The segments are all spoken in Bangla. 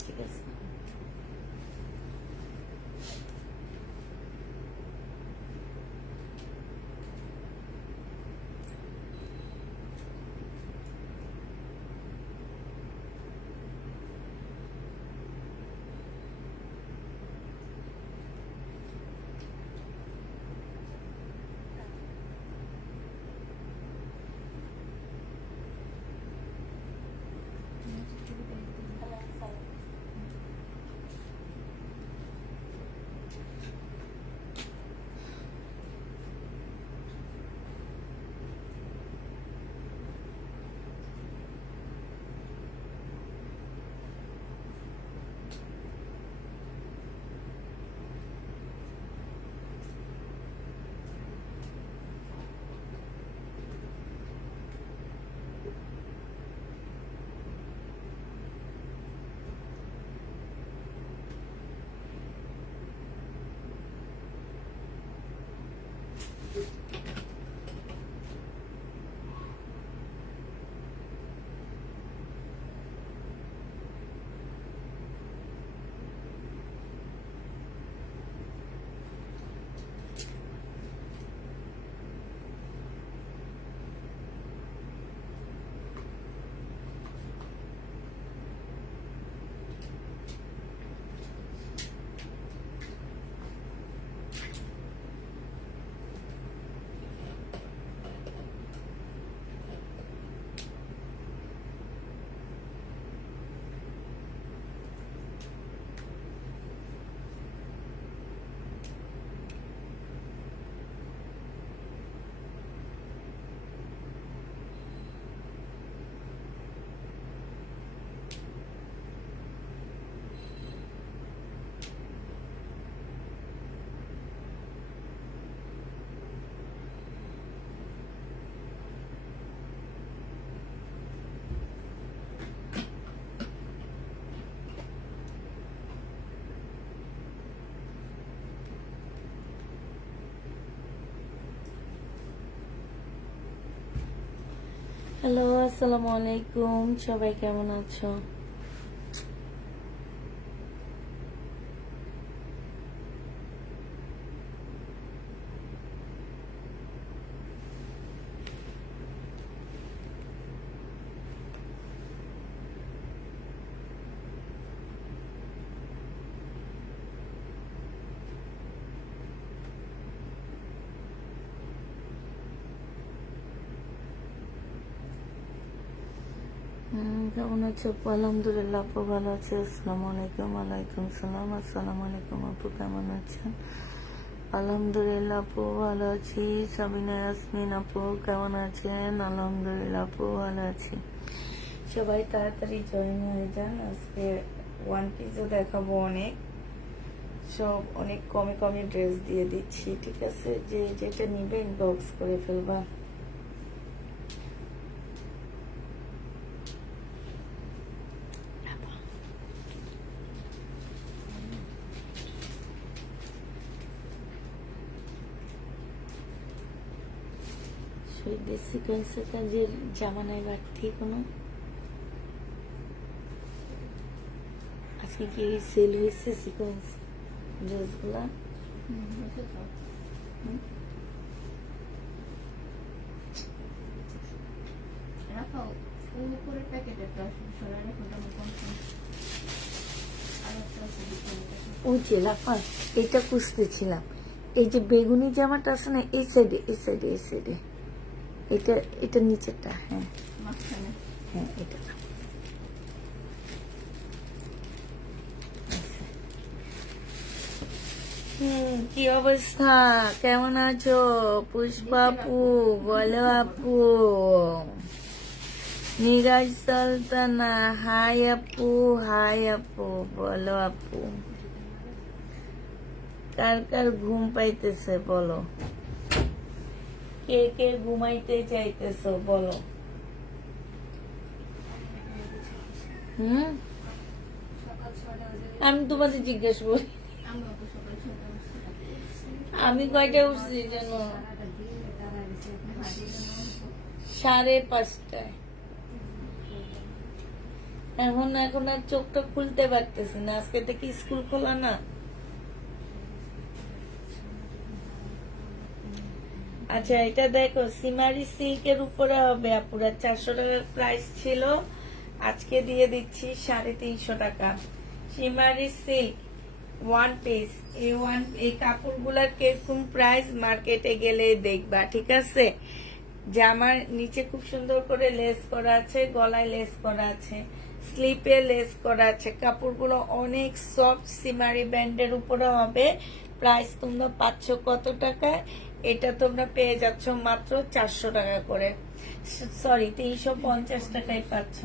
ঠিক আছে। হ্যালো, আসসালামু আলাইকুম। সবাই কেমন আছো? কেমন আছো? আলহামদুলিল্লাহ আপু ভালো আছে। আসসালামু আলাইকুম। ওয়ালাইকুম সালাম। আসসালামু আলাইকুম আপু, কেমন আছেন? আলহামদুলিল্লাহ আপু ভালো আছি। সাবিনা ইয়াসমিন আপু কেমন আছেন? আলহামদুলিল্লাহ আপু ভালো আছি। সবাই তাড়াতাড়ি জয়েন হয়ে যান। আজকে ওয়ান পিসও দেখাবো, অনেক সব অনেক কমে কমে ড্রেস দিয়ে দিচ্ছি, ঠিক আছে? যে যেটা নিবে ইনবক্স করে ফেলবা। শহীদের সিকোয়েন্সের কাজের জামানায় বাড়তি কোনো আজকে কি সেল হয়েছে সিকোয়েন্স ড্রেসগুলা? ওই যে লাফা এটা খুঁজতেছিলাম, এই যে বেগুনি জামাটা আছে না, এই সাইডে এই সাইডে এই সাইডে, এটা এটা নিচেরটা। হ্যাঁ হ্যাঁ, এটা কি অবস্থা? কেমন আছো পুষ্পা আপু? বলো আপু। নিগাজ সুলতানা হাই আপু। হাই আপু, বলো আপু। কার কার ঘুম পাইতেছে বলো? কে কে ঘুমাইতে চাইতেছো বলো? আমি তোমাদের জিজ্ঞেস করি, আমি কয়টা উঠছি জানো? 5:30। এখন আর চোখটা খুলতে পারতেছি না, আজকে থেকে স্কুল খোলা না। আচ্ছা, এটা দেখো সিমারি সিল্কের উপরে হবে আপুরা, 400 টাকার প্রাইস ছিল, আজকে দিয়ে দিচ্ছি 350 টাকা। সিমারি সিল্ক ওয়ান পিস, এই কাপড়গুলার কিরকম প্রাইস মার্কেটে গেলে দেখবা, ঠিক আছে। জামার নিচে খুব সুন্দর করে লেস করা আছে, গলায় লেস করা আছে, স্লিপে লেস করা আছে, কাপড়গুলো অনেক সফট, সিমারি ব্যান্ডের উপরে হবে। প্রাইস তোমরা পাচ্ছ কত টাকায়? এটা তোমরা পেয়ে যাচ্ছ মাত্র 400 টাকা করে, সরি 350 টাকায় পাচ্ছ।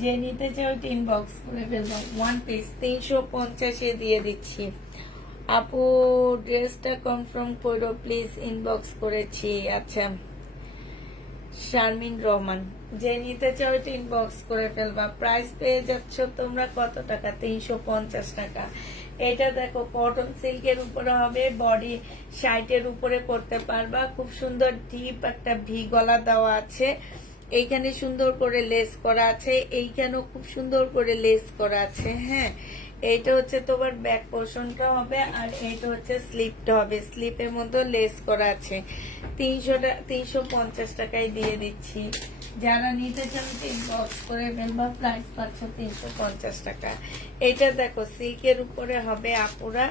যে নিতে চাও ইনবক্স করে ফেলবো, ওয়ান পিস 350-এ দিয়ে দিচ্ছি। আপু ড্রেসটা কনফার্ম করো প্লিজ, ইনবক্স করেছি। আচ্ছা, শারমিন রহমান, যে নিতে চাও ইনবক্স করে ফেলবা। প্রাইস পেয়ে যাচ্ছ তোমরা কত টাকা? 350 টাকা। এটা দেখো কটন সিল্কের উপরে হবে, বডি শার্টের উপরে করতে পারবা। খুব সুন্দর ডিপ একটা ভি গলা দেওয়া আছে, এইখানে সুন্দর করে লেস করা আছে, এইখানেও খুব সুন্দর করে লেস করা আছে। হ্যাঁ, এইটা হচ্ছে তোমার ব্যাক পোর্শনটা হবে, আর এইটা হচ্ছে স্লিপটা হবে, স্লিপের মধ্যে লেস করা আছে। 350 টাকায় দিয়ে দিচ্ছি। যারা নিতে চান ইনবক্স করে ফেলবা, প্রাইস পাচ্ছ 350 টাকা। এটা দেখো সিল্কের উপরে হবে আপুরা।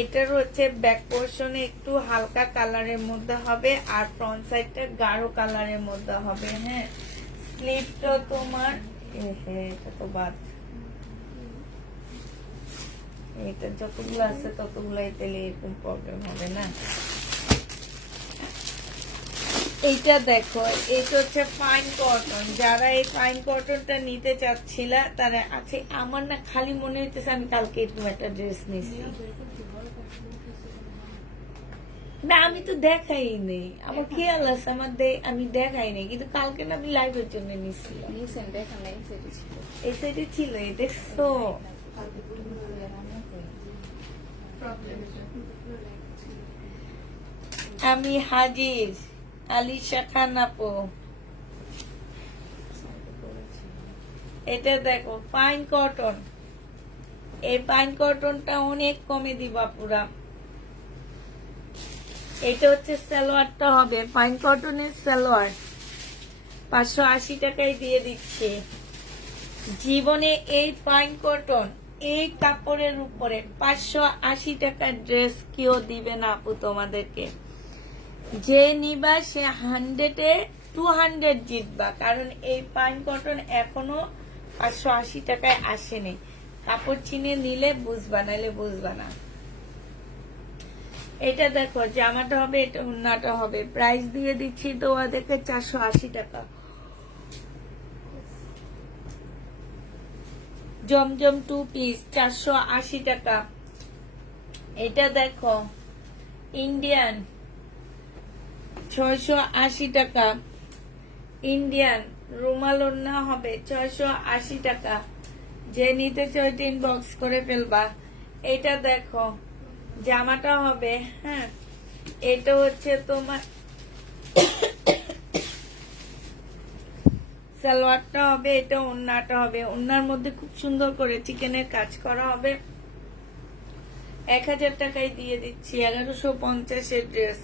এটার হচ্ছে ব্যাক পোর্শনে একটু হালকা কালারের মধ্যে হবে, আর ফ্রন্ট সাইডটা গাঢ় কালারের মধ্যে হবে। হ্যাঁ, স্লিপটা তোমার এটা তো বাদ, এটা যতগুলো আছে ততগুলাই তাহলে এরকম প্রবলেম হবে না। এইটা দেখো, এটা হচ্ছে ফাইন কটন। যারা এই ফাইন কটনটা নিতে চাচ্ছিলা তারা আছে। আমার না খালি মনে হইতেছে আমি কালকে এরকম একটা ড্রেস নিছি, না আমি তো দেখাই নেই, আমার খেয়াল আছে, আমি দেখাই নেই, কিন্তু কালকে না আমি লাইভের জন্য নিচ্ছিলাম। এই সাইডে ছিল, এই দেখছো। আমি হাজির, আলিশা খান আপু। এটা দেখো ফাইন কটন, এই ফাইন কটনটা অনেক কমে দিবা পুরা। এটা হচ্ছে সালোয়ারটা হবে, ফাইন কটনের সালোয়ার 580 টাকায় দিয়ে দিচ্ছে। জীবনে এই ফাইন কটন এই কাপড়ের উপরে 580 টাকার ড্রেস কেউ দিবে না আপু তোমাদেরকে। যে নিবা সে 100-এ 200 জিতবা, কারণ এই ফাইন কটন এখনো 580 টাকায় আসেনি। কাপড় চিনে নিলে বুঝবা, নাইলে বুঝবা না। এটা দেখো জামাটা হবে, এটা ওড়নাটা হবে। প্রাইস দিয়ে দিচ্ছি তোমাদেরকে 480 টাকা। জমজম 2 পিস 480 টাকা। এটা দেখো ইন্ডিয়ান 680 টাকা। ইন্ডিয়ান রুমাল ওড়না হবে 680 টাকা। যে নিতে চাই ইনবক্স করে ফেলবা। এটা দেখো জামাটা হবে, হ্যাঁ এটা হচ্ছে তোমার সালোয়ারটা হবে, এটা ওড়নাটা হবে। ওড়নার মধ্যে খুব সুন্দর করে চিকেনের কাজ করা হবে। 1000 টাকায় দিয়ে দিচ্ছি। 1150-এর ড্রেস।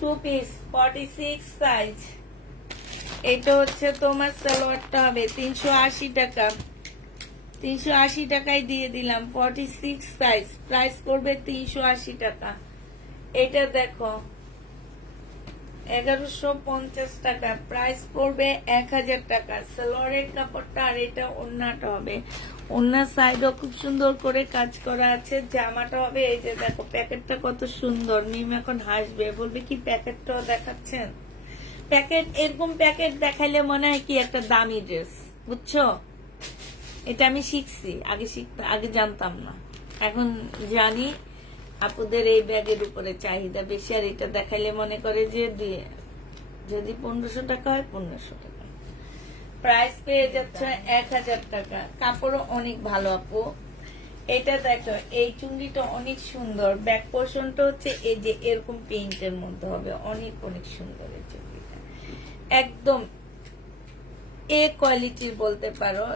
Two piece 46 size. এটা হচ্ছে তোমার সালোয়ারটা হবে 380 টাকা। 380 টাকায় দিয়ে দিলাম। 46 সাইজ, প্রাইস পড়বে 380 টাকা। এটা দেখো 1150 টাকা, প্রাইস পড়বে 1000 টাকা। সালোয়ারের কাপড়টা, আর এটা ওড়নাটা হবে। ওড়নার সাইডও খুব সুন্দর করে কাজ করা আছে। জামাটা হবে, এই যে দেখো প্যাকেটটা কত সুন্দর। মিম এখন হাসবে, বলবে কি প্যাকেটটাও দেখাচ্ছেন। প্যাকেট এরকম প্যাকেট দেখাইলে মনে হয় কি একটা দামি ড্রেস, বুঝছো। এটা আমি শিখছি, আগে জানতাম না, এখন জানি। আপুদের এই ব্যাগের উপরে চাহিদা বেশি, আর এটা দেখাইলে মনে করে যে দিয়ে যদি 1500 টাকা হয় 1500 টাকা। প্রাইস পেয়ে যাচ্ছে 1000 টাকা। কাপড়ও অনেক ভালো আপু। এটা দেখো, এই চুন্ডিটা অনেক সুন্দর, ব্যাক পোর্শনটা হচ্ছে এই যে এরকম প্রিন্টের মধ্যে হবে, অনেক অনেক সুন্দর এই চুন্ডিটা, একদম এ কোয়ালিটির বলতে পারো।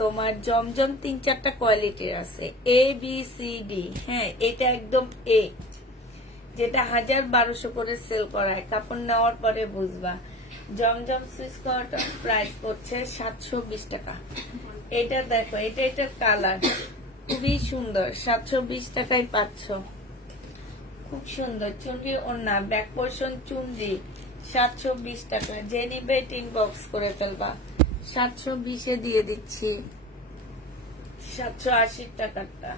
তোমার জমজম 3-4টা কোয়ালিটির আছে, ABCD। হ্যাঁ, এটা একদম এ, যেটা 1000-1200 করে সেল করায়, কাপড় নেওয়ার পরে বুঝবা। জমজম সুইস কটন প্রাইস করছে 720 টাকা। এটা দেখো, এটা কালার খুবই সুন্দর, 720 টাকায় পাচ্ছ। খুব সুন্দর চুনরি ওড়না, ব্যাক পোর্শন চুনরি, 720 টাকা। যে নিবে ইনবক্স করে ফেলবা। 720-এ দিয়ে দিচ্ছি। 780 টাকাটা,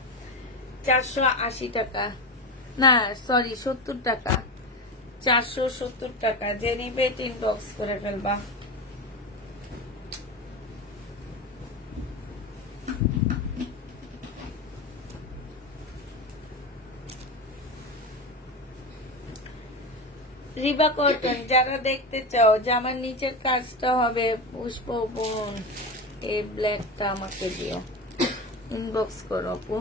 480 টাকা, না সরি 70 টাকা, 470 টাকা। যে নিবে ইনবক্স করে ফেলবা। রিবা কটন যারা দেখতে চাও, জামার নিচের কাজটা হবে পুষ্প বোন, এই ব্ল্যাকটা আমাকে দিও, ইনবক্স করো আপু।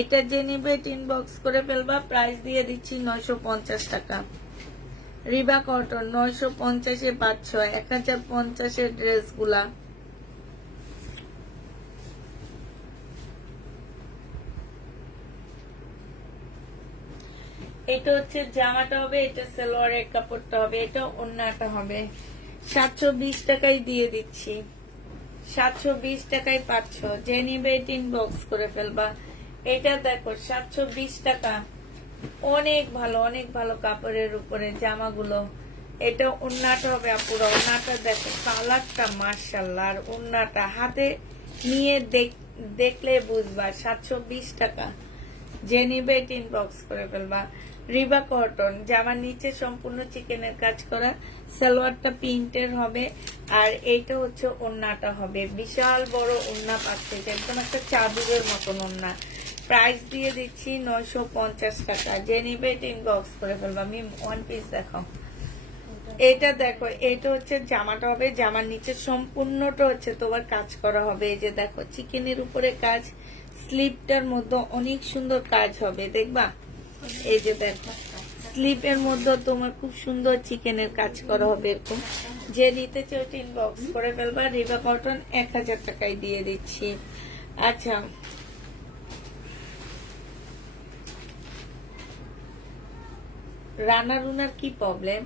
এটা যে নিবে ইনবক্স করে ফেলবা। প্রাইস দিয়ে দিচ্ছি 950 টাকা। রিবা কটন 950-এ পাচ্ছ 1050-এর ড্রেস গুলা। এটা হচ্ছে জামাটা হবে, এটা সালোয়ারের কাপড়টা হবে, এটা ওড়নাটা হবে। 720 টাকায় দিয়ে দিচ্ছি। 720 টাকায় পাচ্ছ। যে নিবে ইনবক্স করে ফেলবা। এটা দেখো 720 টাকা, অনেক ভালো, অনেক ভালো কাপড়ের উপরে জামাগুলো। এটা ওড়নাটা হবে আপুরা, ওড়নাটা দেখো কালারটা মাশাআল্লাহ, আর ওড়নাটা হাতে নিয়ে দেখলে বুঝবা। 720 টাকা। যে নিবে ইনবক্স করে ফেলবা। রিবা কটন জামার নিচে সম্পূর্ণ চিকেনের কাজ করা, সালোয়ারটা প্রিন্টের হবে, আর এইটা হচ্ছে ওড়নাটা হবে। বিশাল বড় ওড়না পাচ্ছে, একদম একটা চাদরের মতন ওড়না। প্রাইস দিয়ে দিচ্ছি 950 টাকা। যে নিবে ইনবক্স করে ফেলবা। আমি ওয়ান পিস দেখাও। এটা দেখো, এটা হচ্ছে জামাটা হবে, জামার নিচে সম্পূর্ণটা হচ্ছে তোমার কাজ করা হবে। এই যে দেখো চিকেনের উপরে কাজ, স্লিপটার মধ্যে অনেক সুন্দর কাজ হবে, দেখবা। এই যে দেখো স্লিপের মধ্যে তোমার খুব সুন্দর চিকেনের কাজ করা হবে এরকম। যে নিতে চাও ইনবক্স করে ফেলবা। রিবা কটন 1000 টাকায় দিয়ে দিচ্ছি। আচ্ছা, রানা রুনার কি প্রবলেম?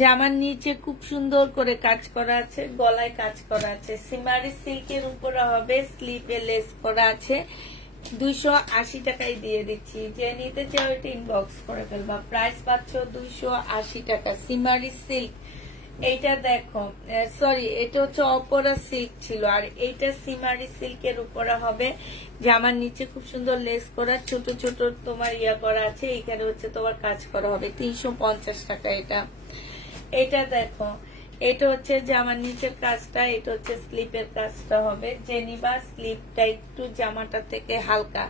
জামার নিচে খুব সুন্দর করে কাজ করা আছে, গলায় কাজ করা আছে, সিমারি সিল্কের উপরে হবে, স্লিপে লেস করা আছে। 280 টাকায় দিয়ে দিচ্ছি। যে নিতে চাও এটা ইনবক্স করে ফেলবা। প্রাইস পাচ্ছ 280 টাকা। সিমারি সিল্ক, এইটা দেখো, সরি এটা হচ্ছে অপরা সিল্ক ছিল, আর এইটা সিমারি সিল্কের উপরে হবে। জামার নিচে খুব সুন্দর লেস করা, ছোট ছোট তোমার ইয়া করা আছে, এইখানে হচ্ছে তোমার কাজ করা হবে। 350 টাকা এটা। এটা দেখো, এটা হচ্ছে জামার নিচের কাজটা, এটা হচ্ছে স্লিপের কাজটা হবে। জেনিবা স্লিপটা একটু জামাটা থেকে হালকা।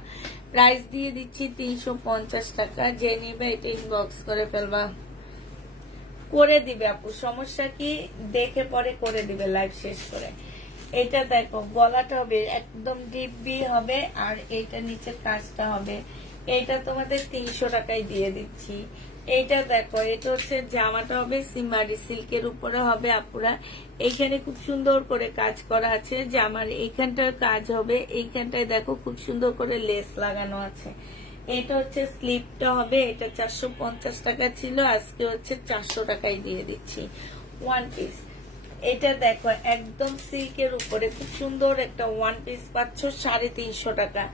প্রাইস দিয়ে দিচ্ছি 350 টাকা। জেনিবা এটা ইনবক্স করে ফেলবা। করে দিবে আপু, সমস্যা কি, দেখে পরে করে দিবে লাইভ শেষ করে। এটা দেখো গলাটা হবে একদম ডিপবি হবে, আর এইটা নিচের কাজটা হবে। এইটা তোমাদের 300 টাকায় দিয়ে দিচ্ছি। এইটা দেখো, এটা হচ্ছে জামাটা হবে সিমারি সিল্কের উপরে হবে আপুরা। এইখানে খুব সুন্দর করে কাজ করা আছে, জামার এইখানটার কাজ হবে, এইখানটায় দেখো খুব সুন্দর করে লেস লাগানো আছে। এটা হচ্ছে স্লিপটা হবে, এটা 450 টাকা ছিল, আজকে হচ্ছে 400 টাকায় দিয়ে দিচ্ছি। ওয়ান পিস, এটা দেখো একদম সিল্কের উপরে খুব সুন্দর একটা ওয়ান পিস পাচ্ছ 350 টাকা।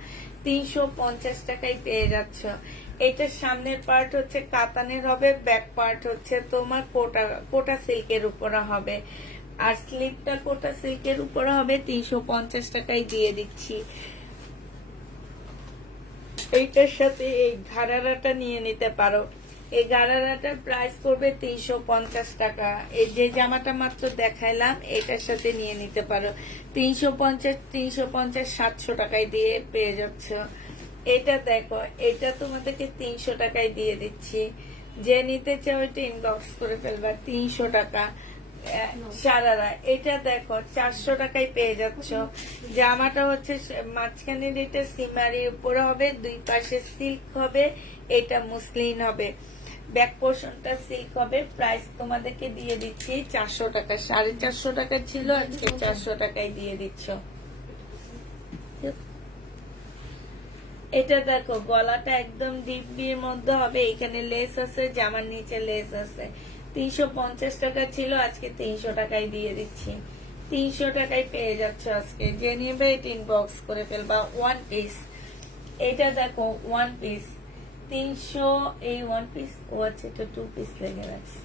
350 টাকায় পেয়ে যাচ্ছ। এইটার সামনের পার্ট হচ্ছে কাতানের হবে, ব্যাক পার্ট হচ্ছে তোমার কোটা সিল্কের উপরে হবে, আর স্লিপটা কোটা সিল্কের উপরে হবে। 350 টাকায় দিয়ে দিচ্ছি। এইটার সাথে এই ঘাড়ারাটা নিয়ে নিতে পারো। এই ঘাড়ারাটার প্রাইস পড়বে 350 টাকা। এই যে জামাটা মাত্র দেখাইলাম, এটার সাথে নিয়ে নিতে পারো। 350, 700 টাকায় দিয়ে পেয়ে যাচ্ছ। এটা দেখো, এটা তোমাদেরকে 300 টাকায় দিয়ে দিচ্ছি। যে নিতে চাও এটা ইনবক্স করে ফেলবা। 300 টাকা সারারা। এটা দেখো 400 টাকায় পেয়ে যাচ্ছ। জামাটা হচ্ছে মাঝখানের এটা সিমারির উপরে হবে, দুই পাশে সিল্ক হবে, এটা মুসলিন হবে, ব্যাক পোর্শনটা সিল্ক হবে। প্রাইস তোমাদেরকে দিয়ে দিচ্ছি 400 টাকা। 450 টাকা ছিল, আজকে 400 টাকায় দিয়ে দিচ্ছ। এটা দেখো গলাটা একদম ডিপ বির মধ্যে হবে, এখানে লেস আছে, জামার নিচে লেস আছে। 350 টাকা ছিল, আজকে 300 টাকায় দিয়ে দিচ্ছি। 300 টাকায় পেয়ে যাচ্ছ আজকে। যে নিবে এটা ইনবক্স করে ফেলবা। ওয়ান পিস, এটা দেখো ওয়ান পিস 300। এই ওয়ান পিস, ও আচ্ছা এটা 2 পিস লেগে রাখছে।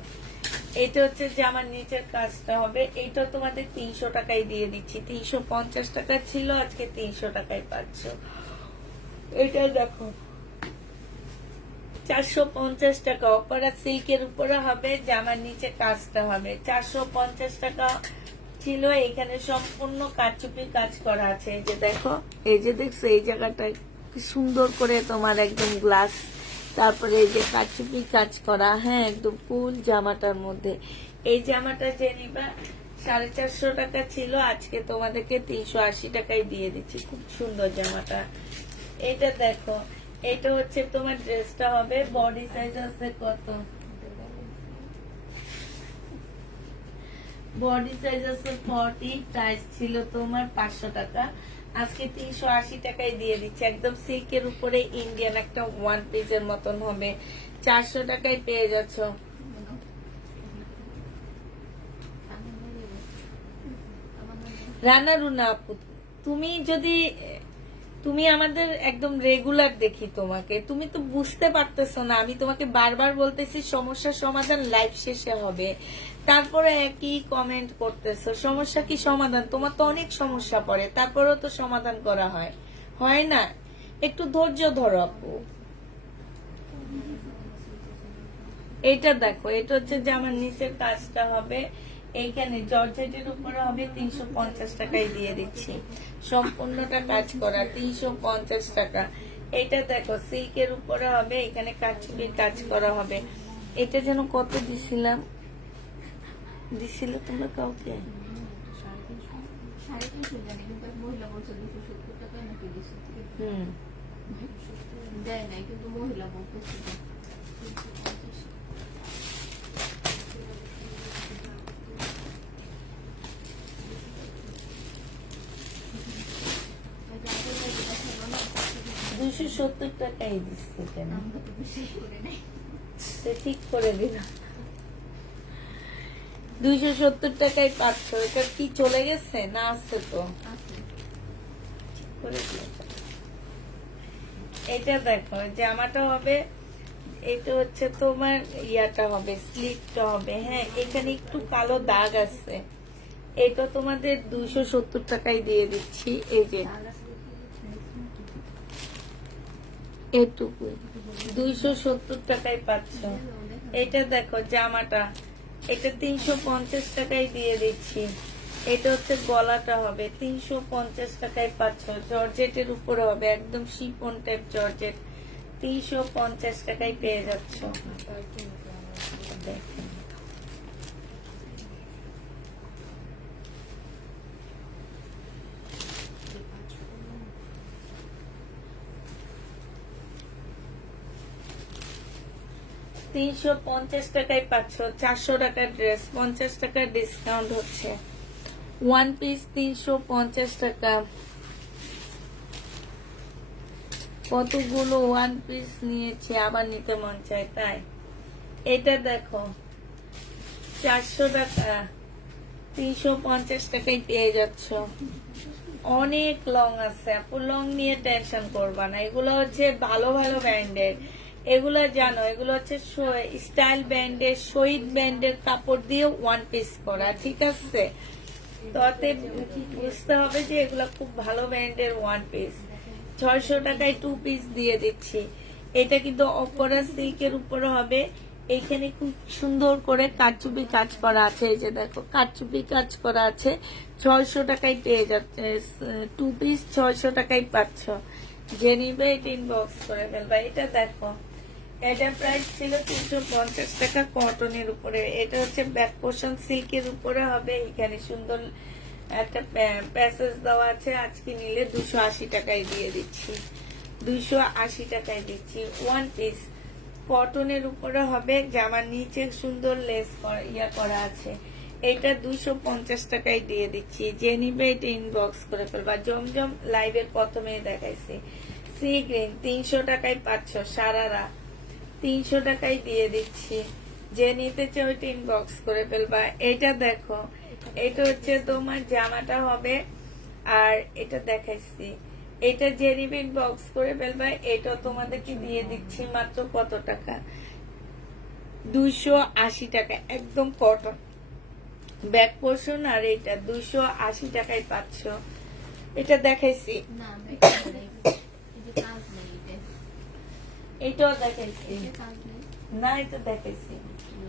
এটা হচ্ছে জামার নিচের কাজটা হবে। এটা তোমাদের 300 টাকায় দিয়ে দিচ্ছি। 350 টাকা ছিল, আজকে 300 টাকায় পাচ্ছ। এটা দেখো 450 টাকা, অপরা সিল্কের উপরে হবে, জামার নিচে কাজটা হবে। 450 টাকা ছিল। এখানে সম্পূর্ণ কারচুপি কাজ করা আছে। এই যে দেখো, এই যে দেখছো এই জায়গাটা সুন্দর করে তোমার একদম গ্লাস, তারপরে এই যে কারচুপি কাজ করা, হ্যাঁ একদম ফুল জামাটার মধ্যে। এই জামাটা যে নিবা 450 টাকা ছিল, আজকে তোমাদেরকে 380 টাকায় দিয়ে দিচ্ছি। খুব সুন্দর জামাটা। এটা দেখো, এটা হচ্ছে তোমার ড্রেসটা হবে। বডি সাইজ আছে কত? বডি সাইজ আছে 40। প্রাইস ছিল তোমার 500 টাকা, আজকে 380 টাকায় দিয়ে দিচ্ছে। একদম সিল্কের উপরে ইন্ডিয়ান একটা ওয়ান পিসের মতন হবে। 400 টাকায় পেয়ে যাচ্ছ। রানা রুনা আপু, তুমি আমাদের একদম রেগুলার দেখি তোমাকে, তুমি তো বুঝতে পারতেছো না। আমি তোমাকে বারবার বলতেছি সমস্যার সমাধান লাইভ শেষে হবে, তারপরে একই কমেন্ট করতেছো। সমস্যা কি সমাধান? তোমার তো অনেক সমস্যা পড়ে, তারপরেও তো সমাধান করা হয়, হয় না? একটু ধৈর্য ধরো আপু। এটা দেখো, এটা হচ্ছে যে আমার নিচের কাজটা হবে, এইখানে জর্জেটের উপরে হবে। 350 টাকায় দিয়ে দিচ্ছি। সম্পূর্ণটা কাজ করা, 350 টাকা। এটা দেখো সিল্কের উপরে হবে, এখানে কারচুপির কাজ করা হবে। এটা যেন কত দিছিলাম, দিছিল তোমরা কাউকে? দেয় নাই, কিন্তু মহিলা বলতেছে 270 টাকাই দিচ্ছে কেন? ঠিক করে দিলাম। 270 টাকায় পাচ্ছ। এটা কি চলে গেছে না আছে? তো এটা দেখো জামাটা হবে, এটা হচ্ছে তোমার ইয়াটা হবে, স্লিপটা হবে। হ্যাঁ, এখানে একটু কালো দাগ আছে। এটা তোমাদের 270 টাকায় দিয়ে দিচ্ছি। এই যে এটুকু 270 টাকায় পাচ্ছ। এটা দেখো জামাটা, এটা 350 টাকায় দিয়ে দিচ্ছি। এটা হচ্ছে গলাটা হবে, 350 টাকায় পাচ্ছ। জর্জেটের উপরে হবে, একদম শিফন টাইপ জর্জেট। 350 টাকায় পেয়ে যাচ্ছ। দেখেন 350 টাকায় পাচ্ছ। 400 টাকার ড্রেস, 50 টাকার ডিসকাউন্ট হচ্ছে। ওয়ান পিস 350 টাকা। কতগুলো ওয়ান পিস নিয়েছি, আবার নিতে মন চায় তাই। এটা দেখো 400 টাকা, 350 টাকায় পেয়ে যাচ্ছ। অনেক লং আছে আপু, লং নিয়ে টেনশন করবা না। এগুলো হচ্ছে ভালো ভালো ব্র্যান্ডের, এগুলো জানো, এগুলো হচ্ছে স্টাইল ব্র্যান্ডের, শহীদ ব্র্যান্ডের কাপড় দিয়ে ওয়ান পিস করা, ঠিক আছে? তাতে বুঝতে হবে যে এগুলো খুব ভালো ব্র্যান্ডের ওয়ান পিস। 600 টাকায় 2 পিস দিয়ে দিচ্ছি। এটা কিন্তু অপরা সিল্কের উপরে হবে, এইখানে খুব সুন্দর করে কারচুপি কাজ করা আছে। এই যে দেখো কারচুপি কাজ করা আছে। 600 টাকায় পেয়ে যাচ্ছে 2 পিস, 600 টাকায় পাচ্ছ। যে নিবে এটা ইনবক্স করে ফেলবা। এটা দেখো, এটার প্রাইস ছিল 350 টাকা কটনের উপরে। এটা হচ্ছে ব্যাক পোর্শন সিল্কের উপরে হবে। এখানে সুন্দর একটা প্যাসেজ দেওয়া আছে। আজকে নিলে 280 টাকায় দিয়ে দিচ্ছি, 280 টাকায় দিচ্ছি। ওয়ান পিস কটনের উপরে হবে, জামার নিচে সুন্দর লেস করা আছে। এটা 250 টাকায় দিয়ে দিচ্ছি। যে নিবে এটা ইনবক্স করে ফেলবা। জমজম লাইভের প্রথমে দেখাইছি। সি গ্রিন 300 টাকায় 500 সারারা 300 টাকায় দিয়ে দিচ্ছি। যে নিতে চাও ওইটা ইনবক্স করে ফেলবা। এটা দেখো, এটা হচ্ছে তোমার জামাটা হবে, আর এটা দেখাইছি। এটা যে নিবে ইনবক্স করে ফেলবা। এটা তোমাদেরকে দিয়ে দিচ্ছি মাত্র কত টাকা, 280 টাকা, একদম কটন ব্যাক পোর্শন। আর এটা 280 টাকায় 500। এটা দেখাইছি, না ব্যাগ নেই, এই যে কাজ নেই, এটাও দেখাইছি এটা কাজ নেই। না, এটা দেখাইছি।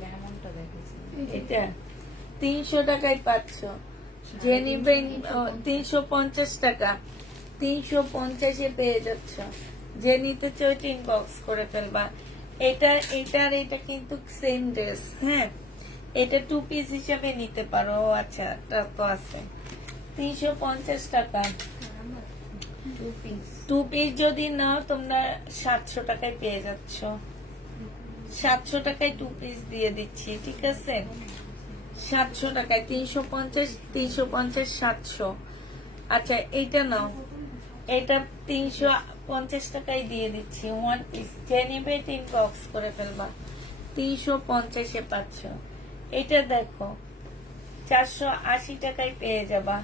লেমনটা দেখেছি। এটা 300 টাকায় 500। যে নিবেন 350 টাকা, 350-এ পেয়ে যাচ্ছ। যে নিতে চাও ইনবক্স করে ফেলবা। এটা কিন্তু সেম ড্রেস। হ্যাঁ, এটা 2 পিস হিসাবে নিতে পারো। আচ্ছা, তা তো আছে 350 টাকা। আমার 2 পিস 2 পিস যদি নাও তোমরা 700 টাকায় পেয়ে যাচ্ছ। 700 টাকায় 2 পিস দিয়ে দিচ্ছি, ঠিক আছে? 700 টাকায় 350, 350, 700। আচ্ছা, এইটা নাও, এটা 350 টাকায় দিয়ে দিচ্ছি। ওয়ান পিস যে নিবে 3 বক্স করে ফেলবা। 350-এ 500। এটা দেখো 480 টাকায় পেয়ে যাবা।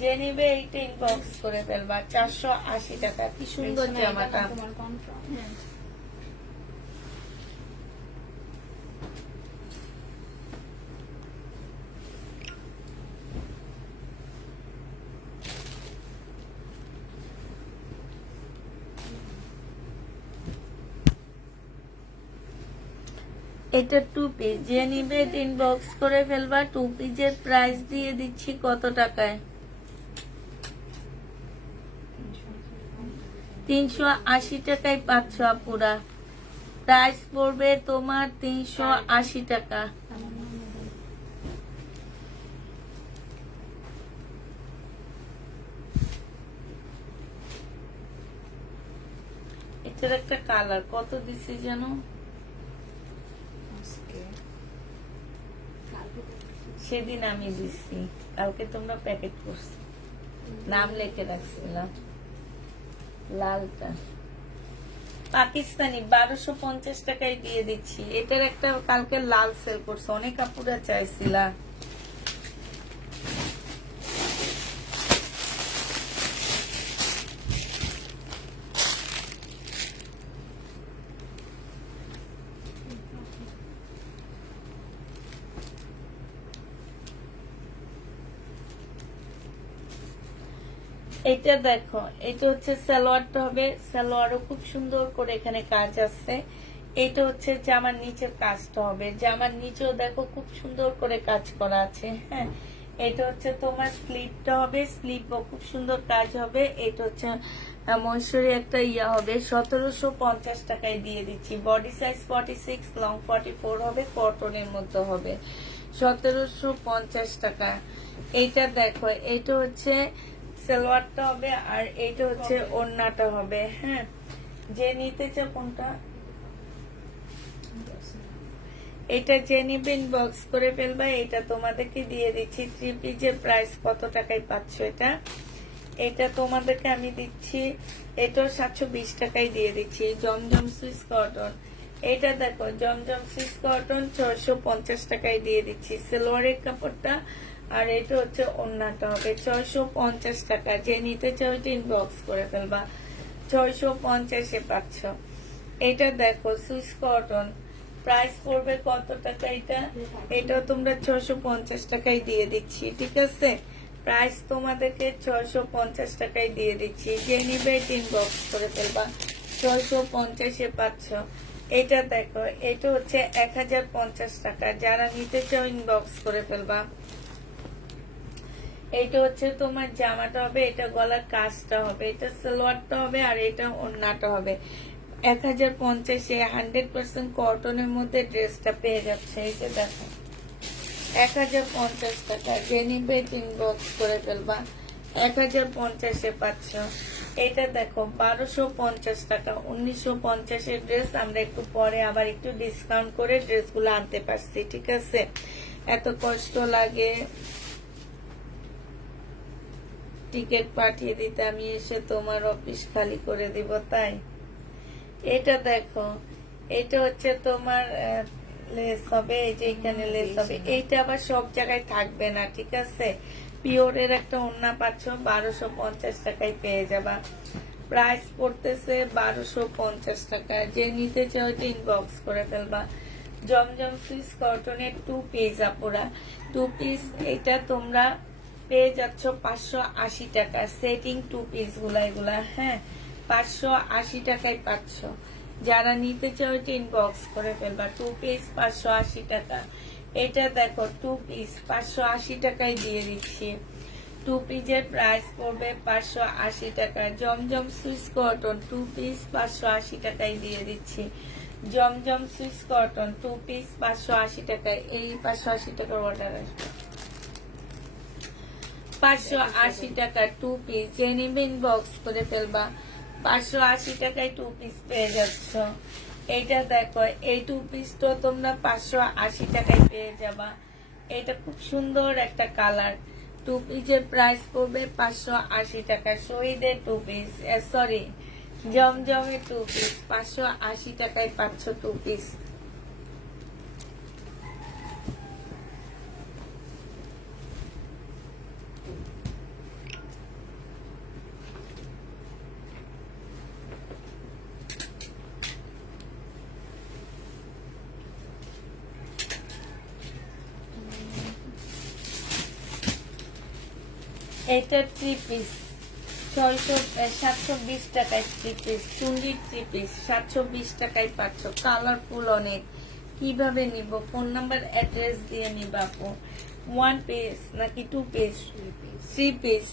যে নিবে এইটা ইনবক্স করে ফেলবা। 480 টাকা। কি সুন্দর জামাটা। তোমার কনফার্ম। হ্যাঁ এটা 2 পিস যে নিবে ইনবক্স করে ফেলবা। 2 পিসের প্রাইস দিয়ে দিচ্ছি কত টাকায়, 380 টাকায় 500 আপুরা। প্রাইস পড়বে তোমার 380 টাকা। এটার একটা কালার কত দিচ্ছি জানো, আজকে সেদিন আমি দিচ্ছি, কালকে তোমরা প্যাকেট করছি, নাম লিখে রাখছিলাম। লালটা পাকিস্তানি 1250 টাকায় দিয়ে দিচ্ছি। এটার একটা কালকে লাল সেল করছে, অনেক আপুরা চাইছিলা। এটা দেখো, এটা হচ্ছে সালোয়ারটা হবে। সালোয়ারও খুব সুন্দর করে এখানে কাজ আছে। এটা হচ্ছে জামার নিচের কাজটা হবে। জামার নিচেও দেখো খুব সুন্দর করে কাজ করা আছে। হ্যাঁ, এটা হচ্ছে তোমার স্লিপটা হবে, স্লিপও খুব সুন্দর কাজ হবে। এটা হচ্ছে মহেশ্বরী একটা ইয়া হবে। 1750 টাকায় দিয়ে দিচ্ছি। বডি সাইজ 46, লং 44 হবে, কটনের মধ্যে হবে। 1750 টাকা। এইটা দেখো, এটা হচ্ছে সালোয়ারটা হবে, আর এইটা হচ্ছে ওড়নাটা হবে। হ্যাঁ, যে নিতে চাও কোনটা, এটা যে নিবে ইনবক্স করে ফেলবা। এটা তোমাদেরকে দিয়ে দিচ্ছি। 3 পিসের প্রাইস কত টাকায় পাচ্ছ এটা, এটা তোমাদেরকে আমি দিচ্ছি। এটাও 720 টাকায় দিয়ে দিচ্ছি। জমজম সুইস কটন। এটা দেখো, জমজম সুইস কটন 650 টাকায় দিয়ে দিচ্ছি। সালোয়ারের কাপড়টা, আর এটা হচ্ছে ওড়নাটা হবে। 650 টাকা। যে নিতে চাও ইনবক্স করে ফেলবা। 650-এ 500। এটা দেখো সুইস কটন, প্রাইস পড়বে কত টাকা এটা, এটা তোমরা 650 টাকায় দিয়ে দিচ্ছি, ঠিক আছে? প্রাইস তোমাদেরকে 650 টাকায় দিয়ে দিচ্ছি। যে নিবে ইনবক্স করে ফেলবা। 650-এ 500। এটা দেখো, এটা হচ্ছে 1050 টাকা। যারা নিতে চাও ইনবক্স করে ফেলবা। এটা হচ্ছে তোমার জামাটা হবে, এটা গলার কাজটা হবে, এটা সালোয়ারটা হবে, আর এটা ওড়নাটা হবে। 1050 100% কটনের মধ্যে ড্রেসটা পেয়ে যাচ্ছে। এই যে দেখো 1050 টাকা, যে নিবে ইনবক্স করে ফেলবা। 1050-এ পাচ্ছ। এটা দেখো 1250 টাকা, 1950-এর ড্রেস। আমরা একটু পরে আবার একটু ডিসকাউন্ট করে ড্রেসগুলো আনতে পারছি, ঠিক আছে। এত কষ্ট লাগে টিকিট পাঠিয়ে দিতে, আমি এসে তোমার অফিস খালি করে দিব, তাই। এটা দেখো, এটা হচ্ছে তোমার লেস হবে, এই যে এখানে লেস হবে। এইটা আবার সব জায়গায় থাকবে না, ঠিক আছে। পিওরের একটা ওড়না পাচ্ছ, 1250 টাকায় পেয়ে যাবা। প্রাইস পড়তেছে 1250 টাকা। যে নিতে চাও এটা ইনবক্স করে ফেলবা। জমজম সুইস কটনের 2 পিস আপুরা, 2 পিস। এটা তোমরা পেয়ে যাচ্ছ 580 টাকা। সেটিং 2 পিস গুলা এগুলা, হ্যাঁ, 580 টাকায় পাচ্ছ। যারা নিতে চাও এটা ইনবক্স করে ফেলবা। 2 পিস 580 টাকা। এটা দেখো 2 পিস 580 টাকায় দিয়ে দিচ্ছি। 2 পিসের প্রাইস পড়বে 580 টাকা। জমজম সুইস কটন 2 পিস 580 টাকায় দিয়ে দিচ্ছি। জমজম সুইস কটন 2 পিস 580 টাকায়। এই 580 টাকার অর্ডার আসবে। 580 টাকা 2 পিস, যে নিবে ইনবক্স করে ফেলবা। 580 টাকায় 2 পিস পেয়ে যাচ্ছ। এইটা দেখো, এই 2 পিস তো তোমরা 580 টাকায় পেয়ে যাবা। এটা খুব সুন্দর একটা কালার। 2 পিসের প্রাইস পড়বে 580 টাকা। শহীদের 2 পিস, সরি জমজমের 2 পিস 580 টাকায় পাচ্ছ 2 পিস। এটা 3 পিস 720 টাকায় 3 পিস। চুন্ডির 3 পিস 720 টাকায় পাচ্ছ। কালারফুল অনেক। কিভাবে নিব? ফোন নাম্বার অ্যাড্রেস দিয়ে নিব আপু। 1 পিস নাকি 2 পিস? 3 পিস।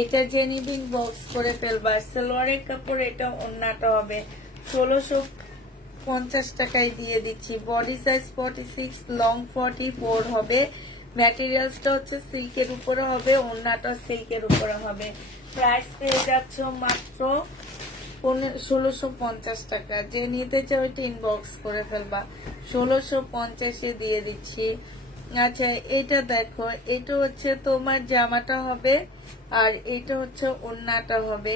এটা যে নিবে ইনবক্স করে ফেলবা। সালোয়ারের কাপড়, এটা ওড়নাটা হবে 1650 টাকায় দিয়ে দিচ্ছি। বডি সাইজ 46, লং 44 হবে। ম্যাটেরিয়ালসটা হচ্ছে সিল্কের উপরে হবে, ওড়নাটা সিল্কের উপরে হবে। প্রাইস পেয়ে যাচ্ছ মাত্র 1650 টাকা। যে নিতে চাও এটা ইনবক্স করে ফেলবা। 1650-এ দিয়ে দিচ্ছি। আচ্ছা, এটা দেখো, এটা হচ্ছে তোমার জামাটা হবে, আর এটা হচ্ছে ওড়নাটা হবে।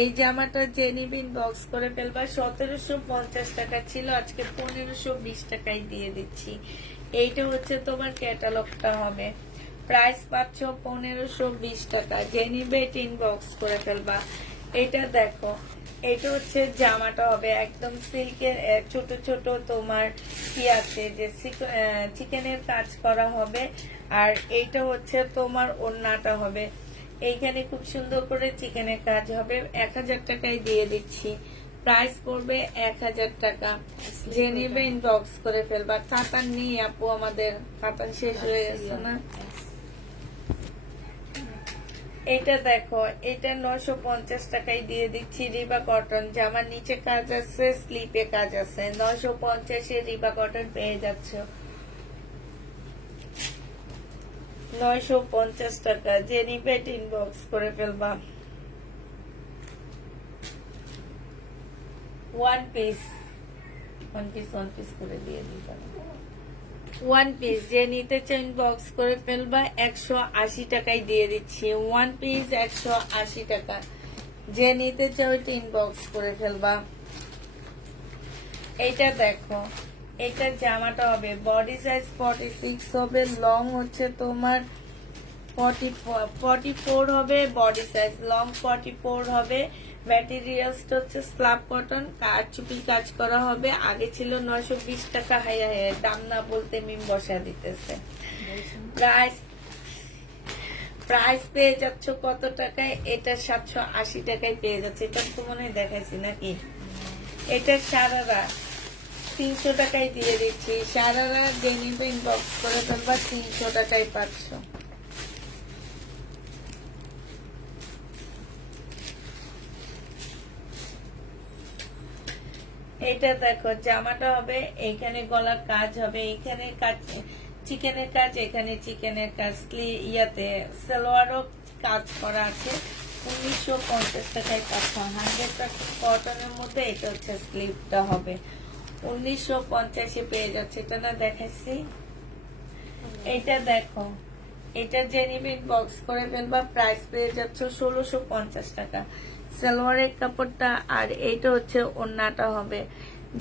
এই জামাটা যে নিবে ইনবক্স করে ফেলবা। 1750 টাকা ছিল, আজকে 1520 টাকায় দিয়ে দিচ্ছি। এইটা হচ্ছে তোমার ক্যাটালগটা হবে। প্রাইস পাচ্ছ 1520 টাকা। যে নিবে এটা ইনবক্স করে ফেলবা। এটা দেখো, এটা হচ্ছে জামাটা হবে একদম সিল্কের, ছোট ছোট তোমার কি আছে যে চিকেনের কাজ করা হবে। আর এইটা হচ্ছে তোমার ওড়নাটা হবে। এইখানে খুব সুন্দর করে চিকেনের কাজ হবে। 1000 টাকায় দিয়ে দিচ্ছি। প্রাইস পড়বে 1000 টাকা। যে নেবে ইনবক্স করে ফেলবা। কাতান নেই আপু, আমাদের কাতান শেষ হয়ে গেছে না। এটা দেখো, এটা 950 টাকায় দিয়ে দিচ্ছি। রিবা কটন, জামার নিচে কাজ আছে, স্লিপে কাজ আছে। 950-এ রিবা কটন পেয়ে যাচ্ছ। 950 টাকা। যে নিবে ইনবক্স করে ফেলবা। 1 পিস করে দিয়ে দিবা। 1 পিস যে নিতে চান বক্স করে ফেলবা। 180 টাকায় দিয়ে দিচ্ছি। 1 পিস 180 টাকা। যে নিতে চাও এটা ইনবক্স করে ফেলবা। এইটা দেখো, এটা জামাটা হবে বডি সাইজ 46 হবে, লং হচ্ছে তোমার 44 হবে। বডি সাইজ লং 44 হবে। ম্যাটেরিয়ালসটা হচ্ছে স্ল্যাব কটন, কারচুপি কাজ করা হবে। আগে ছিল 920 টাকা, হাইয়া হাইয়া দাম না বলতে মিম বসা দিতেছে। প্রাইস পেয়ে যাচ্ছ কত টাকায়? এটা 780 টাকায় পেয়ে যাচ্ছে। এটা তো মনে হয় দেখাইছি নাকি? এটা সারারা 300 টাকায় দিয়ে দিচ্ছি। সারারা যে নিবে ইনবক্স করে ফেলবা। 300 টাকায় পাচ্ছ। এটা দেখো জামাটা হবে, এইখানে গলার কাজ হবে, এইখানে কাজ চিকেনের কাজ, এখানে চিকেনের কাজ, ইয়াতে সালোয়ারও কাজ করা আছে। 1950 টাকায় পাচ্ছ 100% কটনের মধ্যে। এটা হচ্ছে স্লিভটা হবে 1950 পেয়ে যাচ্ছে। এটা না দেখাচ্ছি, এটা দেখো, এটা যে নিবে বক্স করে ফেলবা, প্রাইস পেয়ে যাচ্ছ 1650 টাকা সালোয়ারের কাপড়টা। আর এইটা হচ্ছে ওড়নাটা হবে,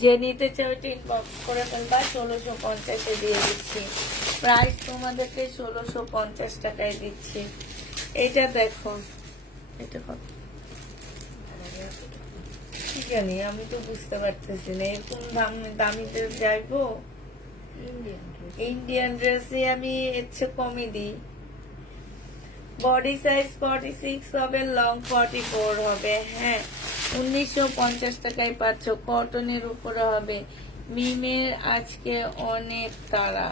যে নিতে চাও এটা ইনবক্স করে ফেলবা, 1650 দিয়ে দিচ্ছি। প্রাইস তোমাদেরকে 1650 টাকায় দিচ্ছি। এটা দেখো, এটা কত কি জানি, আমি তো বুঝতে পারতেছি না এরকম দামিতে যাইবো। Indian dress. ইন্ডিয়ান ড্রেসে আমি এর চেয়ে কমই দিই। বডি সাইজ 46 হবে, লং 44 হবে। হ্যাঁ, 1950 টাকায় পাচ্ছ, কটনের উপরে হবে। মিমের আজকে অনেক তাড়া।